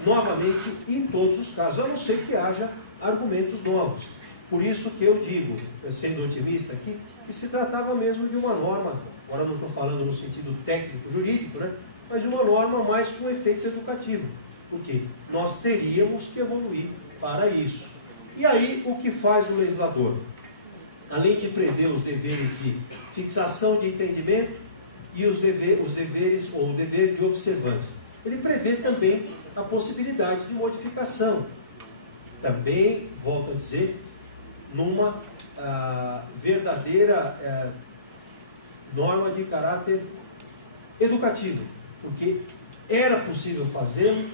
novamente em todos os casos, a não ser que haja argumentos novos. Por isso que eu digo, sendo otimista aqui, que se tratava mesmo de uma norma, agora não estou falando no sentido técnico-jurídico, né, mas de uma norma mais com efeito educativo, porque nós teríamos que evoluir para isso. E aí, o que faz o legislador? Além de prever os deveres de fixação de entendimento e os deveres, ou o dever de observância, ele prevê também a possibilidade de modificação. Também, volto a dizer, numa verdadeira norma de caráter educativo, porque era possível fazê-lo,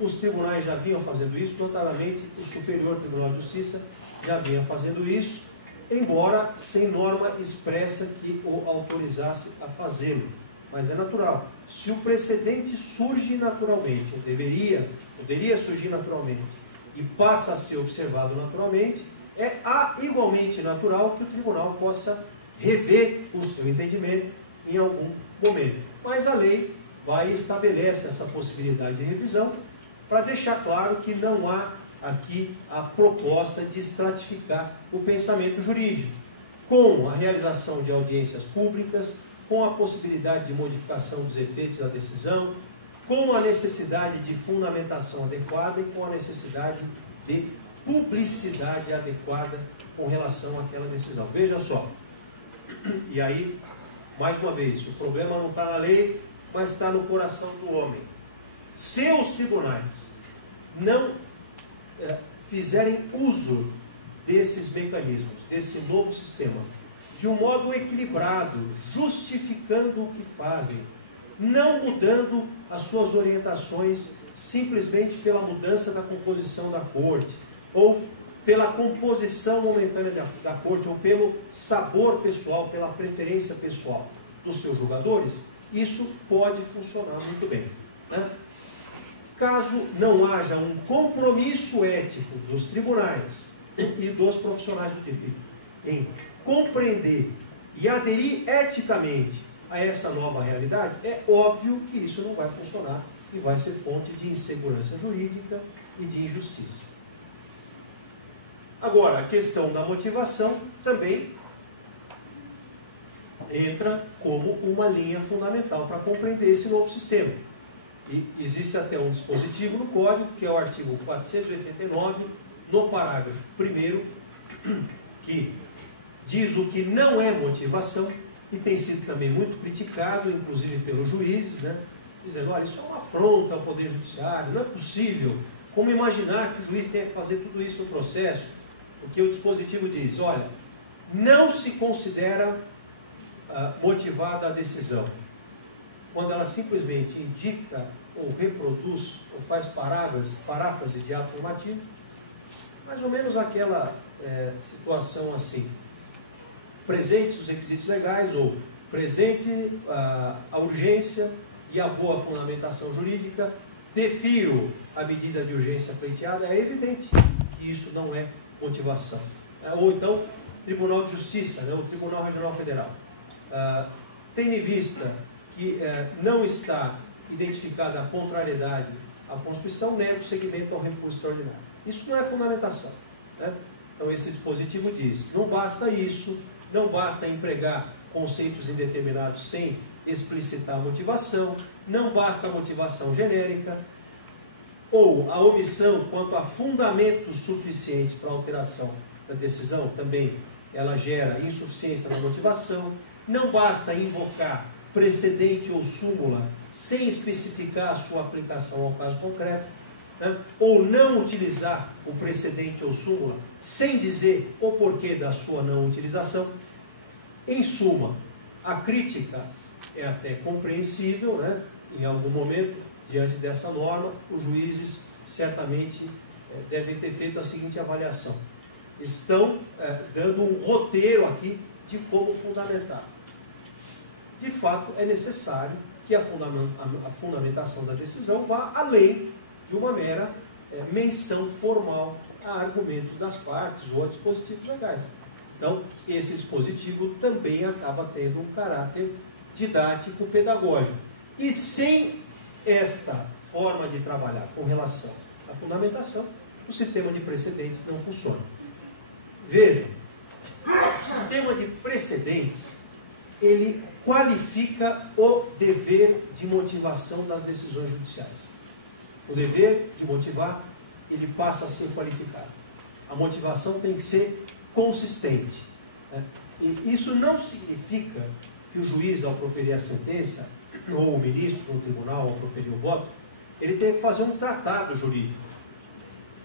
os tribunais já vinham fazendo isso, notadamente o Superior Tribunal de Justiça já vinha fazendo isso, embora sem norma expressa que o autorizasse a fazê-lo. Mas é natural. Se o precedente surge naturalmente, ou poderia surgir naturalmente, e passa a ser observado naturalmente, é igualmente natural que o tribunal possa rever o seu entendimento em algum momento. Mas a lei vai e estabelece essa possibilidade de revisão para deixar claro que não há aqui a proposta de estratificar o pensamento jurídico, com a realização de audiências públicas, com a possibilidade de modificação dos efeitos da decisão, com a necessidade de fundamentação adequada e com a necessidade de publicidade adequada com relação àquela decisão. Veja só. E aí, mais uma vez, o problema não está na lei, mas está no coração do homem. Se os tribunais não fizerem uso desses mecanismos, desse novo sistema, de um modo equilibrado, justificando o que fazem, não mudando as suas orientações simplesmente pela mudança da composição da corte, ou pela composição momentânea da corte, ou pelo sabor pessoal, pela preferência pessoal dos seus julgadores, isso pode funcionar muito bem, né? Caso não haja um compromisso ético dos tribunais e dos profissionais do direito em compreender e aderir eticamente a essa nova realidade, é óbvio que isso não vai funcionar e vai ser fonte de insegurança jurídica e de injustiça. Agora, a questão da motivação também entra como uma linha fundamental para compreender esse novo sistema. E existe até um dispositivo no Código, que é o artigo 489, no parágrafo 1º, que diz o que não é motivação, e tem sido também muito criticado, inclusive pelos juízes, né, dizendo, olha, isso é uma afronta ao Poder Judiciário, não é possível, como imaginar que o juiz tenha que fazer tudo isso no processo? Porque o dispositivo diz, olha, não se considera motivada a decisão quando ela simplesmente indica ou reproduz ou faz paráfrase de ato normativo, mais ou menos aquela situação assim, presentes os requisitos legais ou presente a urgência e a boa fundamentação jurídica, defiro a medida de urgência pleiteada, é evidente que isso não é motivação. Ou então, Tribunal de Justiça, né, o Tribunal Regional Federal, tendo em vista que não está identificada a contrariedade à Constituição, nega o seguimento ao recurso extraordinário. Isso não é fundamentação, né? Então esse dispositivo diz, não basta isso, não basta empregar conceitos indeterminados sem explicitar a motivação, não basta a motivação genérica, ou a omissão quanto a fundamentos suficientes para a alteração da decisão também ela gera insuficiência na motivação. Não basta invocar precedente ou súmula sem especificar a sua aplicação ao caso concreto, né? Ou não utilizar o precedente ou súmula sem dizer o porquê da sua não utilização. Em suma, a crítica é até compreensível, né? Em algum momento, diante dessa norma, os juízes certamente devem ter feito a seguinte avaliação: estão dando um roteiro aqui de como fundamentar. De fato, é necessário que a fundamentação da decisão vá além de uma mera menção formal a argumentos das partes ou a dispositivos legais. Então, esse dispositivo também acaba tendo um caráter didático, pedagógico. E sem esta forma de trabalhar com relação à fundamentação, o sistema de precedentes não funciona. Vejam, o sistema de precedentes, ele qualifica o dever de motivação das decisões judiciais. O dever de motivar, ele passa a ser qualificado. A motivação tem que ser consistente, né? E isso não significa que o juiz, ao proferir a sentença, ou o ministro no tribunal, ao proferir o voto, ele tem que fazer um tratado jurídico.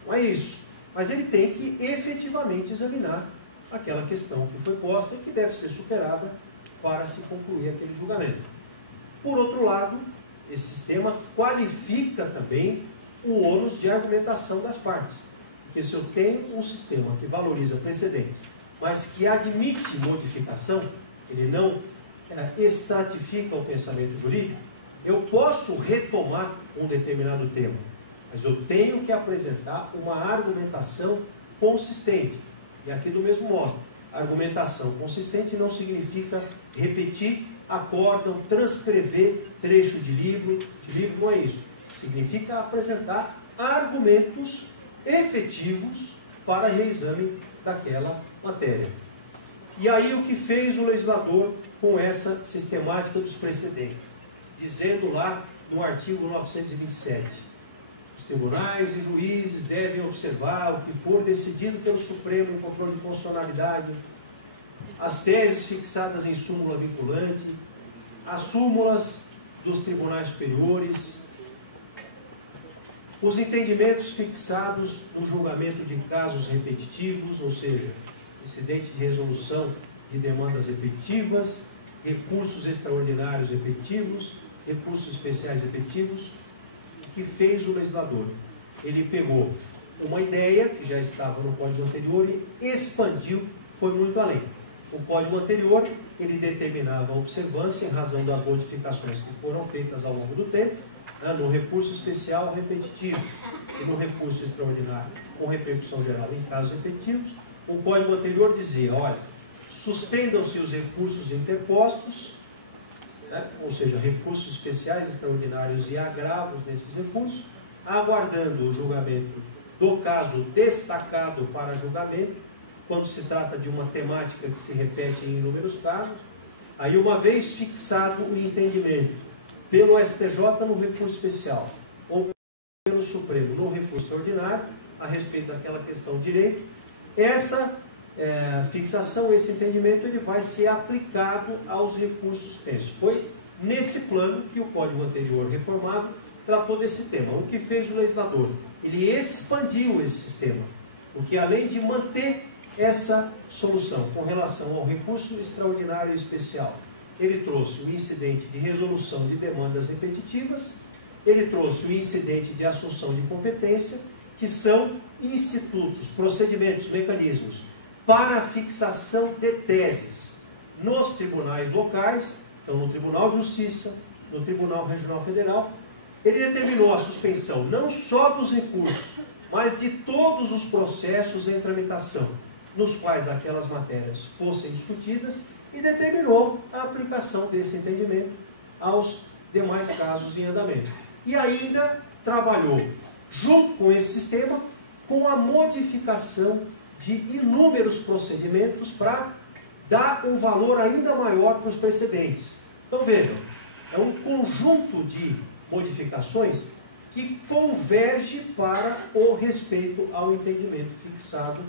Não é isso. Mas ele tem que efetivamente examinar aquela questão que foi posta e que deve ser superada para se concluir aquele julgamento. Por outro lado, esse sistema qualifica também o ônus de argumentação das partes. Porque se eu tenho um sistema que valoriza precedentes, mas que admite modificação, ele não estratifica o pensamento jurídico, eu posso retomar um determinado tema, mas eu tenho que apresentar uma argumentação consistente. E aqui do mesmo modo, argumentação consistente não significa repetir acórdão, transcrever trecho de livro não é isso. Significa apresentar argumentos efetivos para reexame daquela matéria. E aí o que fez o legislador com essa sistemática dos precedentes? Dizendo lá no artigo 927, os tribunais e juízes devem observar o que for decidido pelo Supremo em controle de constitucionalidade, as teses fixadas em súmula vinculante, as súmulas dos tribunais superiores, os entendimentos fixados no julgamento de casos repetitivos, ou seja, incidente de resolução de demandas repetitivas, recursos extraordinários repetitivos, recursos especiais repetitivos. O que fez o legislador? Ele pegou uma ideia que já estava no Código anterior e expandiu, foi muito além. O Código anterior, ele determinava a observância em razão das modificações que foram feitas ao longo do tempo, né, no recurso especial repetitivo e no recurso extraordinário com repercussão geral em casos repetitivos. O Código anterior dizia, olha, suspendam-se os recursos interpostos, né, ou seja, recursos especiais, extraordinários e agravos nesses recursos, aguardando o julgamento do caso destacado para julgamento, quando se trata de uma temática que se repete em inúmeros casos. Aí, uma vez fixado o entendimento pelo STJ no recurso especial ou pelo Supremo no recurso ordinário a respeito daquela questão de direito, essa fixação, esse entendimento, ele vai ser aplicado aos recursos suspensos. Foi nesse plano que o Código anterior reformado tratou desse tema. O que fez o legislador? Ele expandiu esse sistema, porque além de manter essa solução com relação ao recurso extraordinário e especial, ele trouxe o incidente de resolução de demandas repetitivas, ele trouxe o incidente de assunção de competência, que são institutos, procedimentos, mecanismos para a fixação de teses nos tribunais locais, então no Tribunal de Justiça, no Tribunal Regional Federal. Ele determinou a suspensão não só dos recursos, mas de todos os processos em tramitação, nos quais aquelas matérias fossem discutidas, e determinou a aplicação desse entendimento aos demais casos em andamento. E ainda trabalhou, junto com esse sistema, com a modificação de inúmeros procedimentos para dar um valor ainda maior para os precedentes. Então vejam, é um conjunto de modificações que converge para o respeito ao entendimento fixado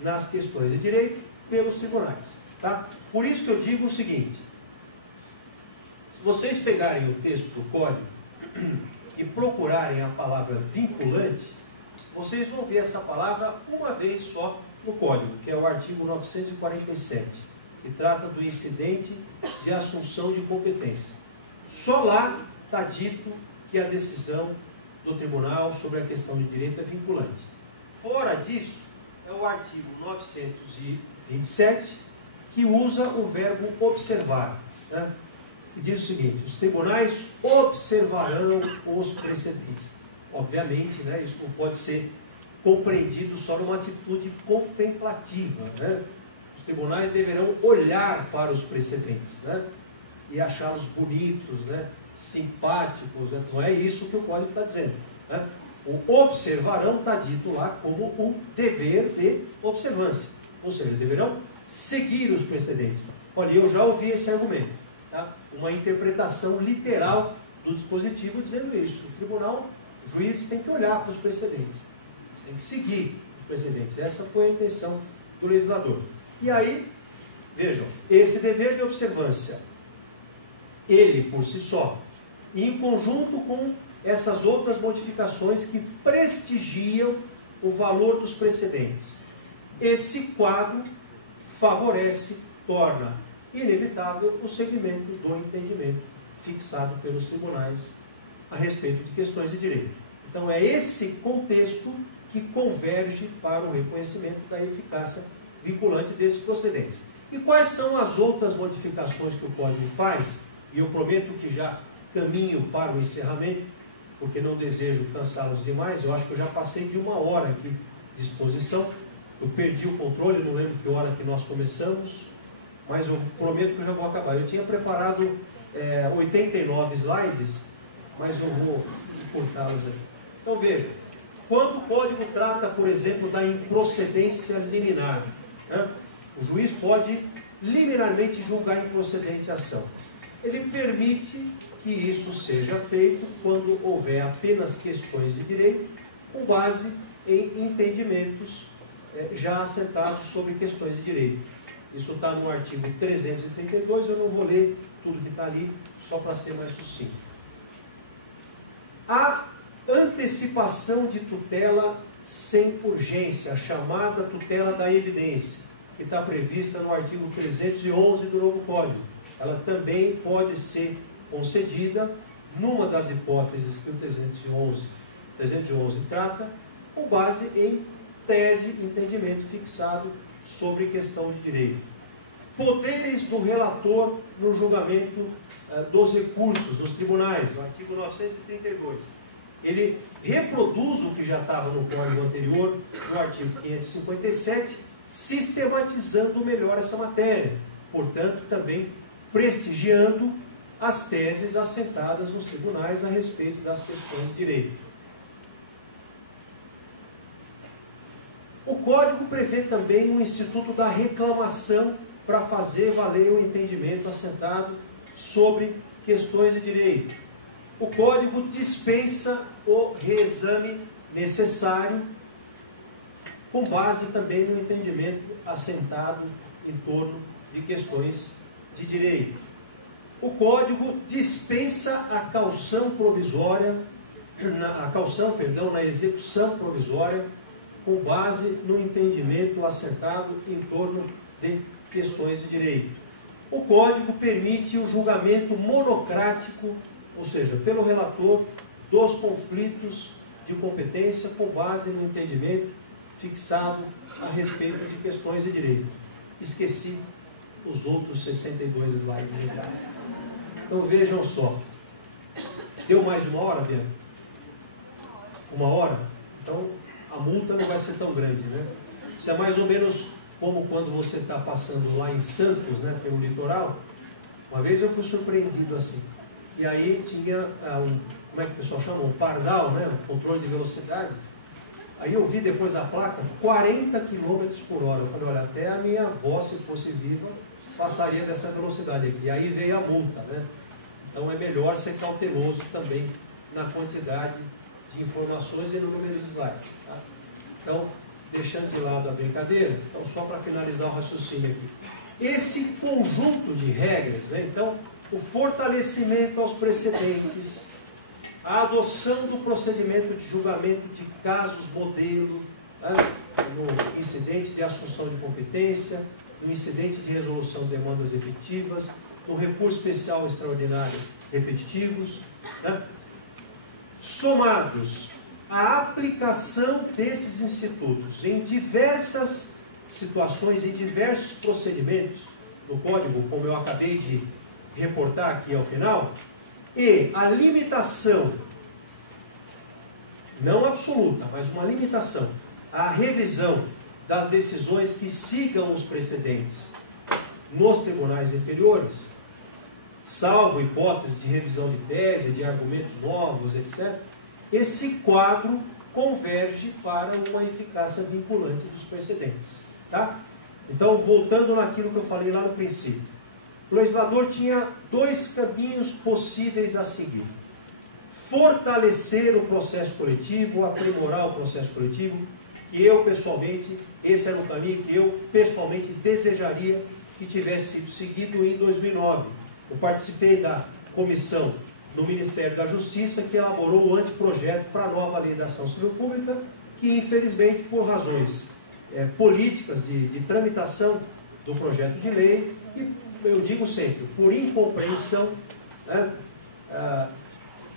nas questões de direito pelos tribunais. Tá? Por isso que eu digo o seguinte: se vocês pegarem o texto do Código e procurarem a palavra vinculante, vocês vão ver essa palavra uma vez só no Código, que é o artigo 947, que trata do incidente de assunção de competência. Só lá está dito que a decisão do tribunal sobre a questão de direito é vinculante. Fora disso, é o artigo 927, que usa o verbo observar, né? Que diz o seguinte: os tribunais observarão os precedentes. Obviamente, né, isso não pode ser compreendido só numa atitude contemplativa, né? Os tribunais deverão olhar para os precedentes, né, e achá-los bonitos, né, simpáticos, né? Não é isso que o Código está dizendo, né? O observarão está dito lá como um dever de observância, ou seja, deverão seguir os precedentes. Olha, eu já ouvi esse argumento, tá? Uma interpretação literal do dispositivo dizendo isso. O tribunal, o juiz tem que olhar para os precedentes, tem que seguir os precedentes. Essa foi a intenção do legislador. E aí, vejam, esse dever de observância, ele por si só, em conjunto com essas outras modificações que prestigiam o valor dos precedentes, esse quadro favorece, torna inevitável o segmento do entendimento fixado pelos tribunais a respeito de questões de direito. Então é esse contexto que converge para o reconhecimento da eficácia vinculante desses procedentes. E quais são as outras modificações que o Código faz? E eu prometo que já caminho para o encerramento, porque não desejo cansá-los demais. Eu acho que eu já passei de 1 hora aqui de exposição. Eu perdi o controle, não lembro que hora que nós começamos, mas eu prometo que eu já vou acabar. Eu tinha preparado 89 slides, mas eu vou encurtá-los aqui. Então veja, quando o Código trata, por exemplo, da improcedência liminar, né? O juiz pode liminarmente julgar improcedente a ação. Ele permite que isso seja feito quando houver apenas questões de direito com base em entendimentos já assentados sobre questões de direito. Isso está no artigo 332, eu não vou ler tudo que está ali, só para ser mais sucinto. A antecipação de tutela sem urgência, a chamada tutela da evidência, que está prevista no artigo 311 do novo Código. Ela também pode ser concedida numa das hipóteses que o 311 trata, com base em tese, entendimento fixado sobre questão de direito. Poderes do relator no julgamento dos recursos dos tribunais, o artigo 932. Ele reproduz o que já estava no Código anterior, no artigo 557, sistematizando melhor essa matéria, portanto, também prestigiando as teses assentadas nos tribunais a respeito das questões de direito. O Código prevê também o instituto da reclamação para fazer valer o entendimento assentado sobre questões de direito. O Código dispensa o reexame necessário com base também no entendimento assentado em torno de questões de direito. O Código dispensa a caução provisória, na execução provisória, com base no entendimento assentado em torno de questões de direito. O Código permite o julgamento monocrático, ou seja, pelo relator, dos conflitos de competência com base no entendimento fixado a respeito de questões de direito. Esqueci os outros 62 slides em casa. Então vejam só. Deu mais de 1 hora, Bianca? 1 hora? Então a multa não vai ser tão grande, né? Isso é mais ou menos como quando você está passando lá em Santos, né, pelo litoral. Uma vez eu fui surpreendido assim. E aí tinha como é que o pessoal chama? Um pardal, né? Um controle de velocidade. Aí eu vi depois a placa, 40 km por hora. Eu falei, olha, até a minha avó, se fosse viva, passaria dessa velocidade aqui. E aí veio a multa, né? Então é melhor ser cauteloso também na quantidade de informações e no número de slides. Tá? Então, deixando de lado a brincadeira, então só para finalizar o raciocínio aqui. Esse conjunto de regras, né, então, o fortalecimento aos precedentes, a adoção do procedimento de julgamento de casos modelo, né, no incidente de assunção de competência, no incidente de resolução de demandas repetitivas, no recurso especial extraordinário repetitivos, né, somados à aplicação desses institutos em diversas situações, em diversos procedimentos no Código, como eu acabei de reportar aqui ao final, e a limitação, não absoluta, mas uma limitação, à revisão das decisões que sigam os precedentes nos tribunais inferiores, salvo hipótese de revisão de tese, de argumentos novos, etc., esse quadro converge para uma eficácia vinculante dos precedentes. Tá? Então, voltando naquilo que eu falei lá no princípio, o legislador tinha dois caminhos possíveis a seguir: fortalecer o processo coletivo, aprimorar o processo coletivo, que eu pessoalmente, esse era o caminho que eu pessoalmente desejaria que tivesse sido seguido em 2009. Eu participei da comissão no Ministério da Justiça que elaborou o anteprojeto para a nova lei da ação civil pública, que infelizmente por razões políticas de tramitação do projeto de lei, e eu digo sempre, por incompreensão, né,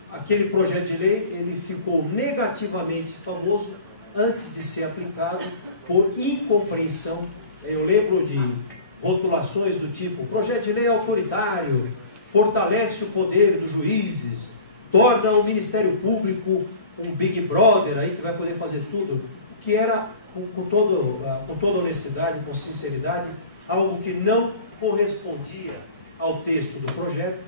aquele projeto de lei ele ficou negativamente famoso antes de ser aplicado por incompreensão. Eu lembro de rotulações do tipo: projeto de lei autoritário, fortalece o poder dos juízes, torna o Ministério Público um Big Brother aí que vai poder fazer tudo, que era, com toda honestidade, com sinceridade, algo que não correspondia ao texto do projeto.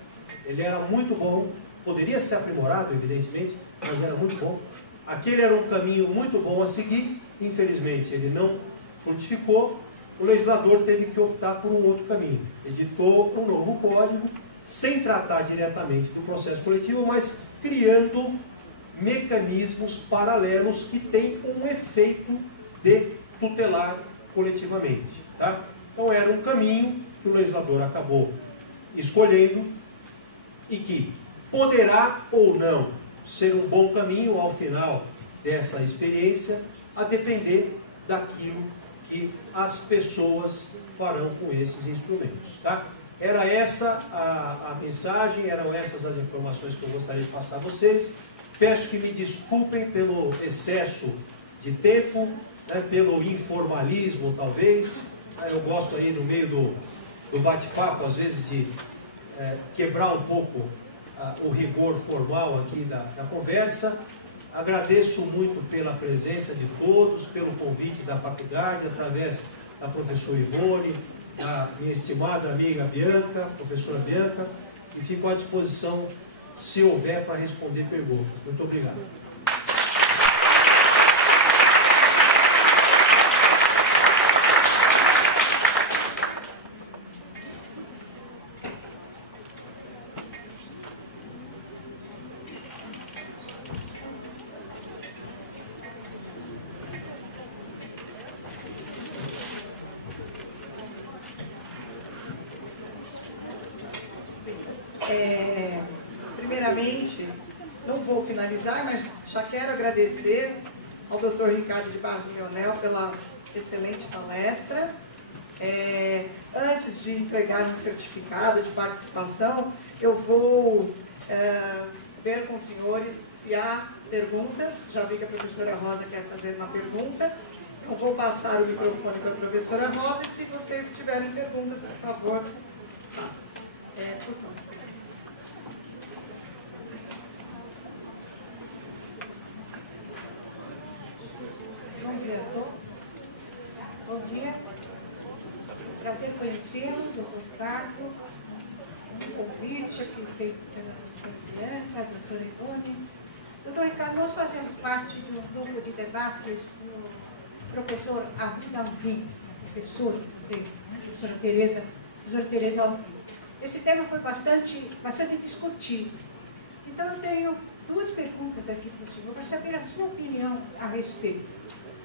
Ele era muito bom, poderia ser aprimorado, evidentemente, mas era muito bom. Aquele era um caminho muito bom a seguir, infelizmente ele não frutificou. O legislador teve que optar por um outro caminho. Editou um novo código, sem tratar diretamente do processo coletivo, mas criando mecanismos paralelos que têm um efeito de tutelar coletivamente. Tá? Então era um caminho que o legislador acabou escolhendo e que poderá ou não ser um bom caminho ao final dessa experiência, a depender daquilo que as pessoas farão com esses instrumentos. Tá? Era essa a mensagem, eram essas as informações que eu gostaria de passar a vocês. Peço que me desculpem pelo excesso de tempo, né, pelo informalismo talvez. Eu gosto aí no meio do bate-papo, às vezes, de quebrar um pouco o rigor formal aqui da conversa. Agradeço muito pela presença de todos, pelo convite da faculdade, através da professora Ivone, da minha estimada amiga Bianca, professora Bianca, e fico à disposição se houver para responder perguntas. Muito obrigado. Primeiramente, não vou finalizar, mas já quero agradecer ao Dr. Ricardo de Barros Leonel pela excelente palestra. Antes de entregar um certificado de participação, eu vou ver com os senhores se há perguntas. Já vi que a professora Rosa quer fazer uma pergunta. Eu vou passar o microfone para a professora Rosa e, se vocês tiverem perguntas, por favor, façam. Por favor. Bom dia a todos. Bom dia. Prazer conhecê-lo, doutor Ricardo. Um convite aqui feito pela doutora Bianca, a doutora Ivone. Doutor Ricardo, nós fazemos parte de um grupo de debates do professor Arlindo Alvim, professora Tereza Alvim. Esse tema foi bastante discutido. Então, eu tenho duas perguntas aqui para o senhor, para saber a sua opinião a respeito.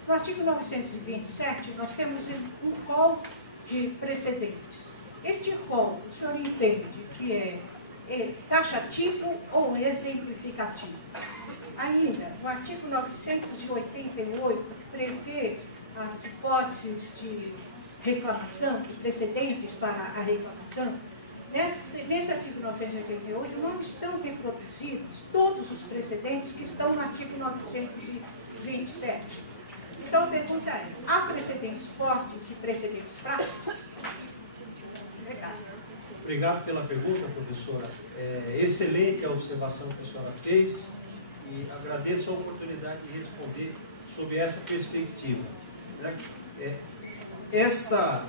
No artigo 927, nós temos um rol de precedentes. Este rol, o senhor entende que é taxativo ou exemplificativo? Ainda, no artigo 988, que prevê as hipóteses de reclamação, de precedentes para a reclamação, nesse artigo 988 não estão reproduzidos todos os precedentes que estão no artigo 927. Então, a pergunta é, há precedentes fortes e precedentes fracos? Obrigada. Obrigado pela pergunta, professora. Excelente a observação que a senhora fez e agradeço a oportunidade de responder sobre essa perspectiva. Esta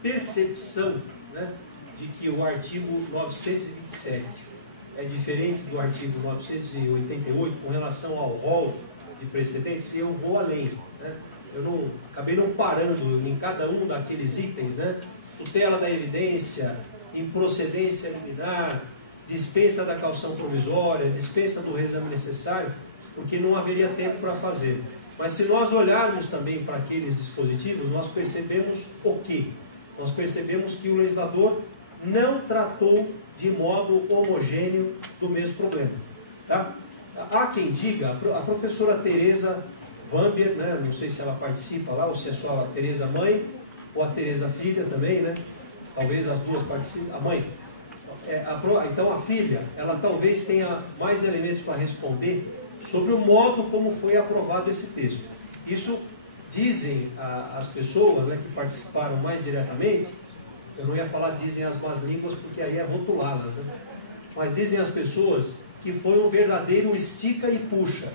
percepção, né, de que o artigo 927 é diferente do artigo 988 com relação ao rol de precedentes, e eu vou além. Né? Eu acabei não parando em cada um daqueles itens, né? Tutela da evidência, improcedência liminar, dispensa da caução provisória, dispensa do reexame necessário, porque não haveria tempo para fazer. Mas se nós olharmos também para aqueles dispositivos, nós percebemos o quê? Nós percebemos que o legislador não tratou de modo homogêneo do mesmo problema. Tá? Há quem diga, a professora Tereza Vamber, né, não sei se ela participa lá, ou se é só a Tereza mãe, ou a Tereza filha também, né? Talvez as duas participem. A mãe. Então a filha, ela talvez tenha mais elementos para responder sobre o modo como foi aprovado esse texto. Isso dizem as pessoas, né, que participaram mais diretamente. Eu não ia falar dizem as más línguas, porque aí é rotulá-las, né? Mas dizem as pessoas que foi um verdadeiro estica e puxa,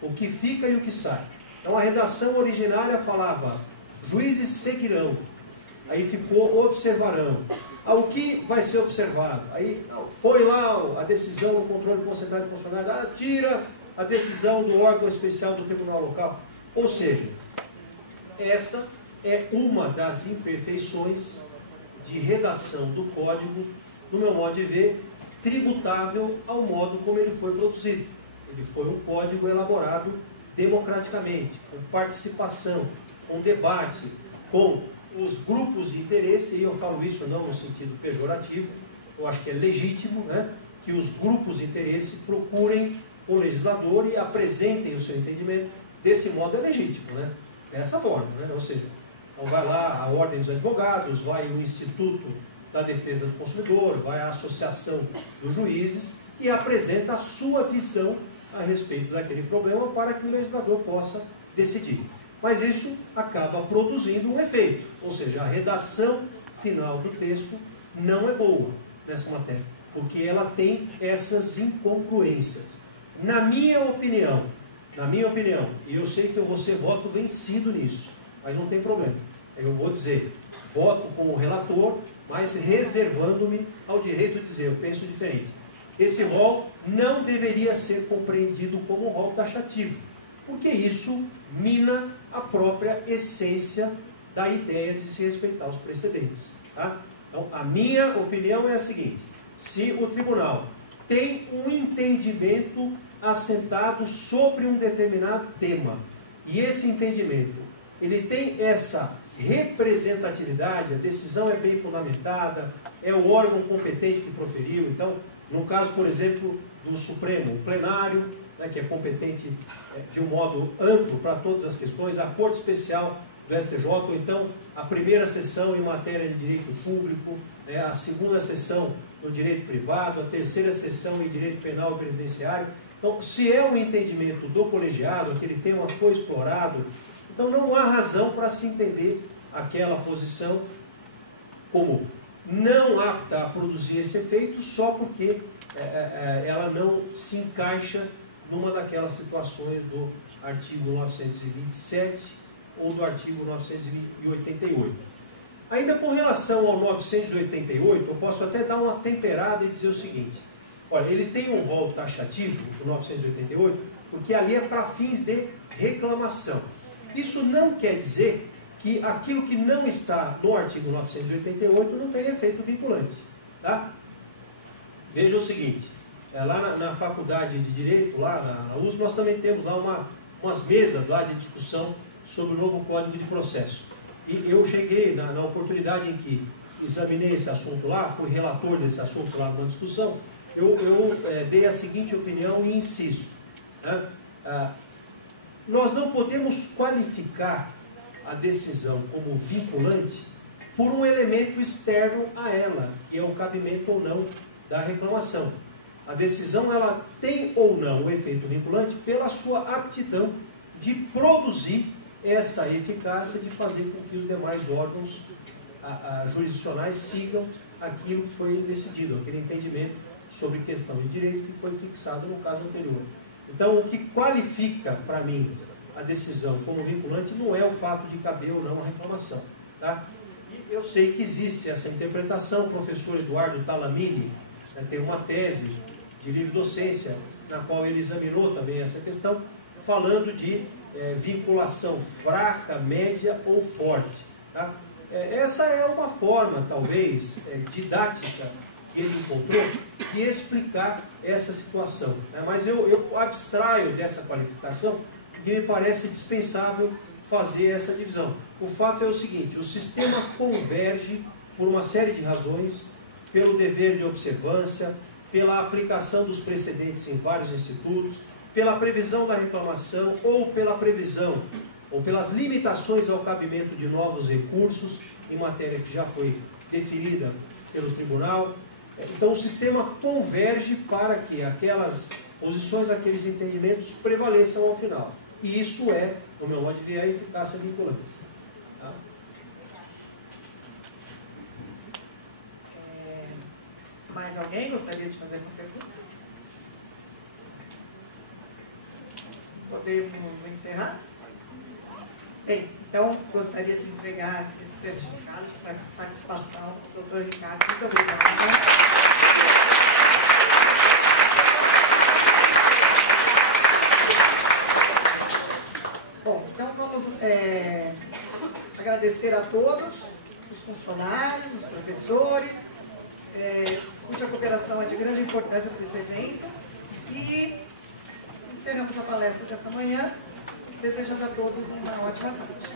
o que fica e o que sai. Então a redação originária falava, juízes seguirão, aí ficou observarão. O que vai ser observado? Aí põe lá a decisão do controle concentrado de funcionários, tira a decisão do órgão especial do tribunal local. Ou seja, essa é uma das imperfeições de redação do código, no meu modo de ver, tributável ao modo como ele foi produzido. Ele foi um código elaborado democraticamente, com participação, com debate, com os grupos de interesse, e eu falo isso não no sentido pejorativo, eu acho que é legítimo, né, que os grupos de interesse procurem o legislador e apresentem o seu entendimento. Desse modo é legítimo, né? Dessa forma, né? Ou seja, então vai lá a Ordem dos Advogados, vai o Instituto da Defesa do Consumidor, vai a Associação dos Juízes e apresenta a sua visão a respeito daquele problema para que o legislador possa decidir. Mas isso acaba produzindo um efeito, ou seja, a redação final do texto não é boa nessa matéria, porque ela tem essas incongruências. Na minha opinião, e eu sei que eu vou ser voto vencido nisso, mas não tem problema, eu vou dizer, voto com o relator, mas reservando-me ao direito de dizer, eu penso diferente. Esse rol não deveria ser compreendido como rol taxativo, porque isso mina a própria essência da ideia de se respeitar os precedentes. Tá? Então, a minha opinião é a seguinte, se o tribunal tem um entendimento assentado sobre um determinado tema, e esse entendimento, ele tem essa representatividade, a decisão é bem fundamentada, é o órgão competente que proferiu, então, no caso, por exemplo, do Supremo, o plenário, né, que é competente de um modo amplo para todas as questões, a Corte Especial do STJ, ou então a primeira sessão em matéria de direito público, né, a segunda sessão no direito privado, a terceira sessão em direito penal e previdenciário. Então, se é um entendimento do colegiado, aquele tema foi explorado, então não há razão para se entender aquela posição como não apta a produzir esse efeito só porque ela não se encaixa numa daquelas situações do artigo 927 ou do artigo 988. Ainda com relação ao 988, eu posso até dar uma temperada e dizer o seguinte, olha, ele tem um rol taxativo, o 988, porque ali é para fins de reclamação. Isso não quer dizer que aquilo que não está no artigo 988 não tem efeito vinculante. Tá? Veja o seguinte, lá na Faculdade de Direito, lá na USP, nós também temos lá umas mesas lá de discussão sobre o novo Código de Processo. E eu cheguei na oportunidade em que examinei esse assunto lá, fui relator desse assunto lá numa discussão, eu dei a seguinte opinião e insisto. Né? Nós não podemos qualificar a decisão como vinculante por um elemento externo a ela, que é o cabimento ou não da reclamação. A decisão ela tem ou não o efeito vinculante pela sua aptidão de produzir essa eficácia de fazer com que os demais órgãos jurisdicionais sigam aquilo que foi decidido, aquele entendimento sobre questão de direito que foi fixado no caso anterior. Então, o que qualifica para mim a decisão como vinculante não é o fato de caber ou não a reclamação. Tá? E eu sei que existe essa interpretação. O professor Eduardo Talamini tem uma tese de livre docência na qual ele examinou também essa questão, falando de vinculação fraca, média ou forte. Tá? Essa é uma forma, talvez, didática que ele encontrou de explicar essa situação. Né? Mas eu abstraio dessa qualificação porque me parece dispensável fazer essa divisão. O fato é o seguinte: o sistema converge por uma série de razões, pelo dever de observância, pela aplicação dos precedentes em vários institutos, pela previsão da reclamação ou pela previsão ou pelas limitações ao cabimento de novos recursos em matéria que já foi definida pelo tribunal. Então o sistema converge para que aquelas posições, aqueles entendimentos prevaleçam ao final. E isso é, no meu modo de ver, a eficácia vinculante. Tá? Mais alguém gostaria de fazer uma pergunta? Podemos encerrar? Bem, então gostaria de entregar esse certificado para participação do Dr. Ricardo. Muito obrigada. Bom, então vamos agradecer a todos, os funcionários, os professores, cuja cooperação é de grande importância para esse evento. E encerramos a palestra dessa manhã, desejando a todos uma ótima noite.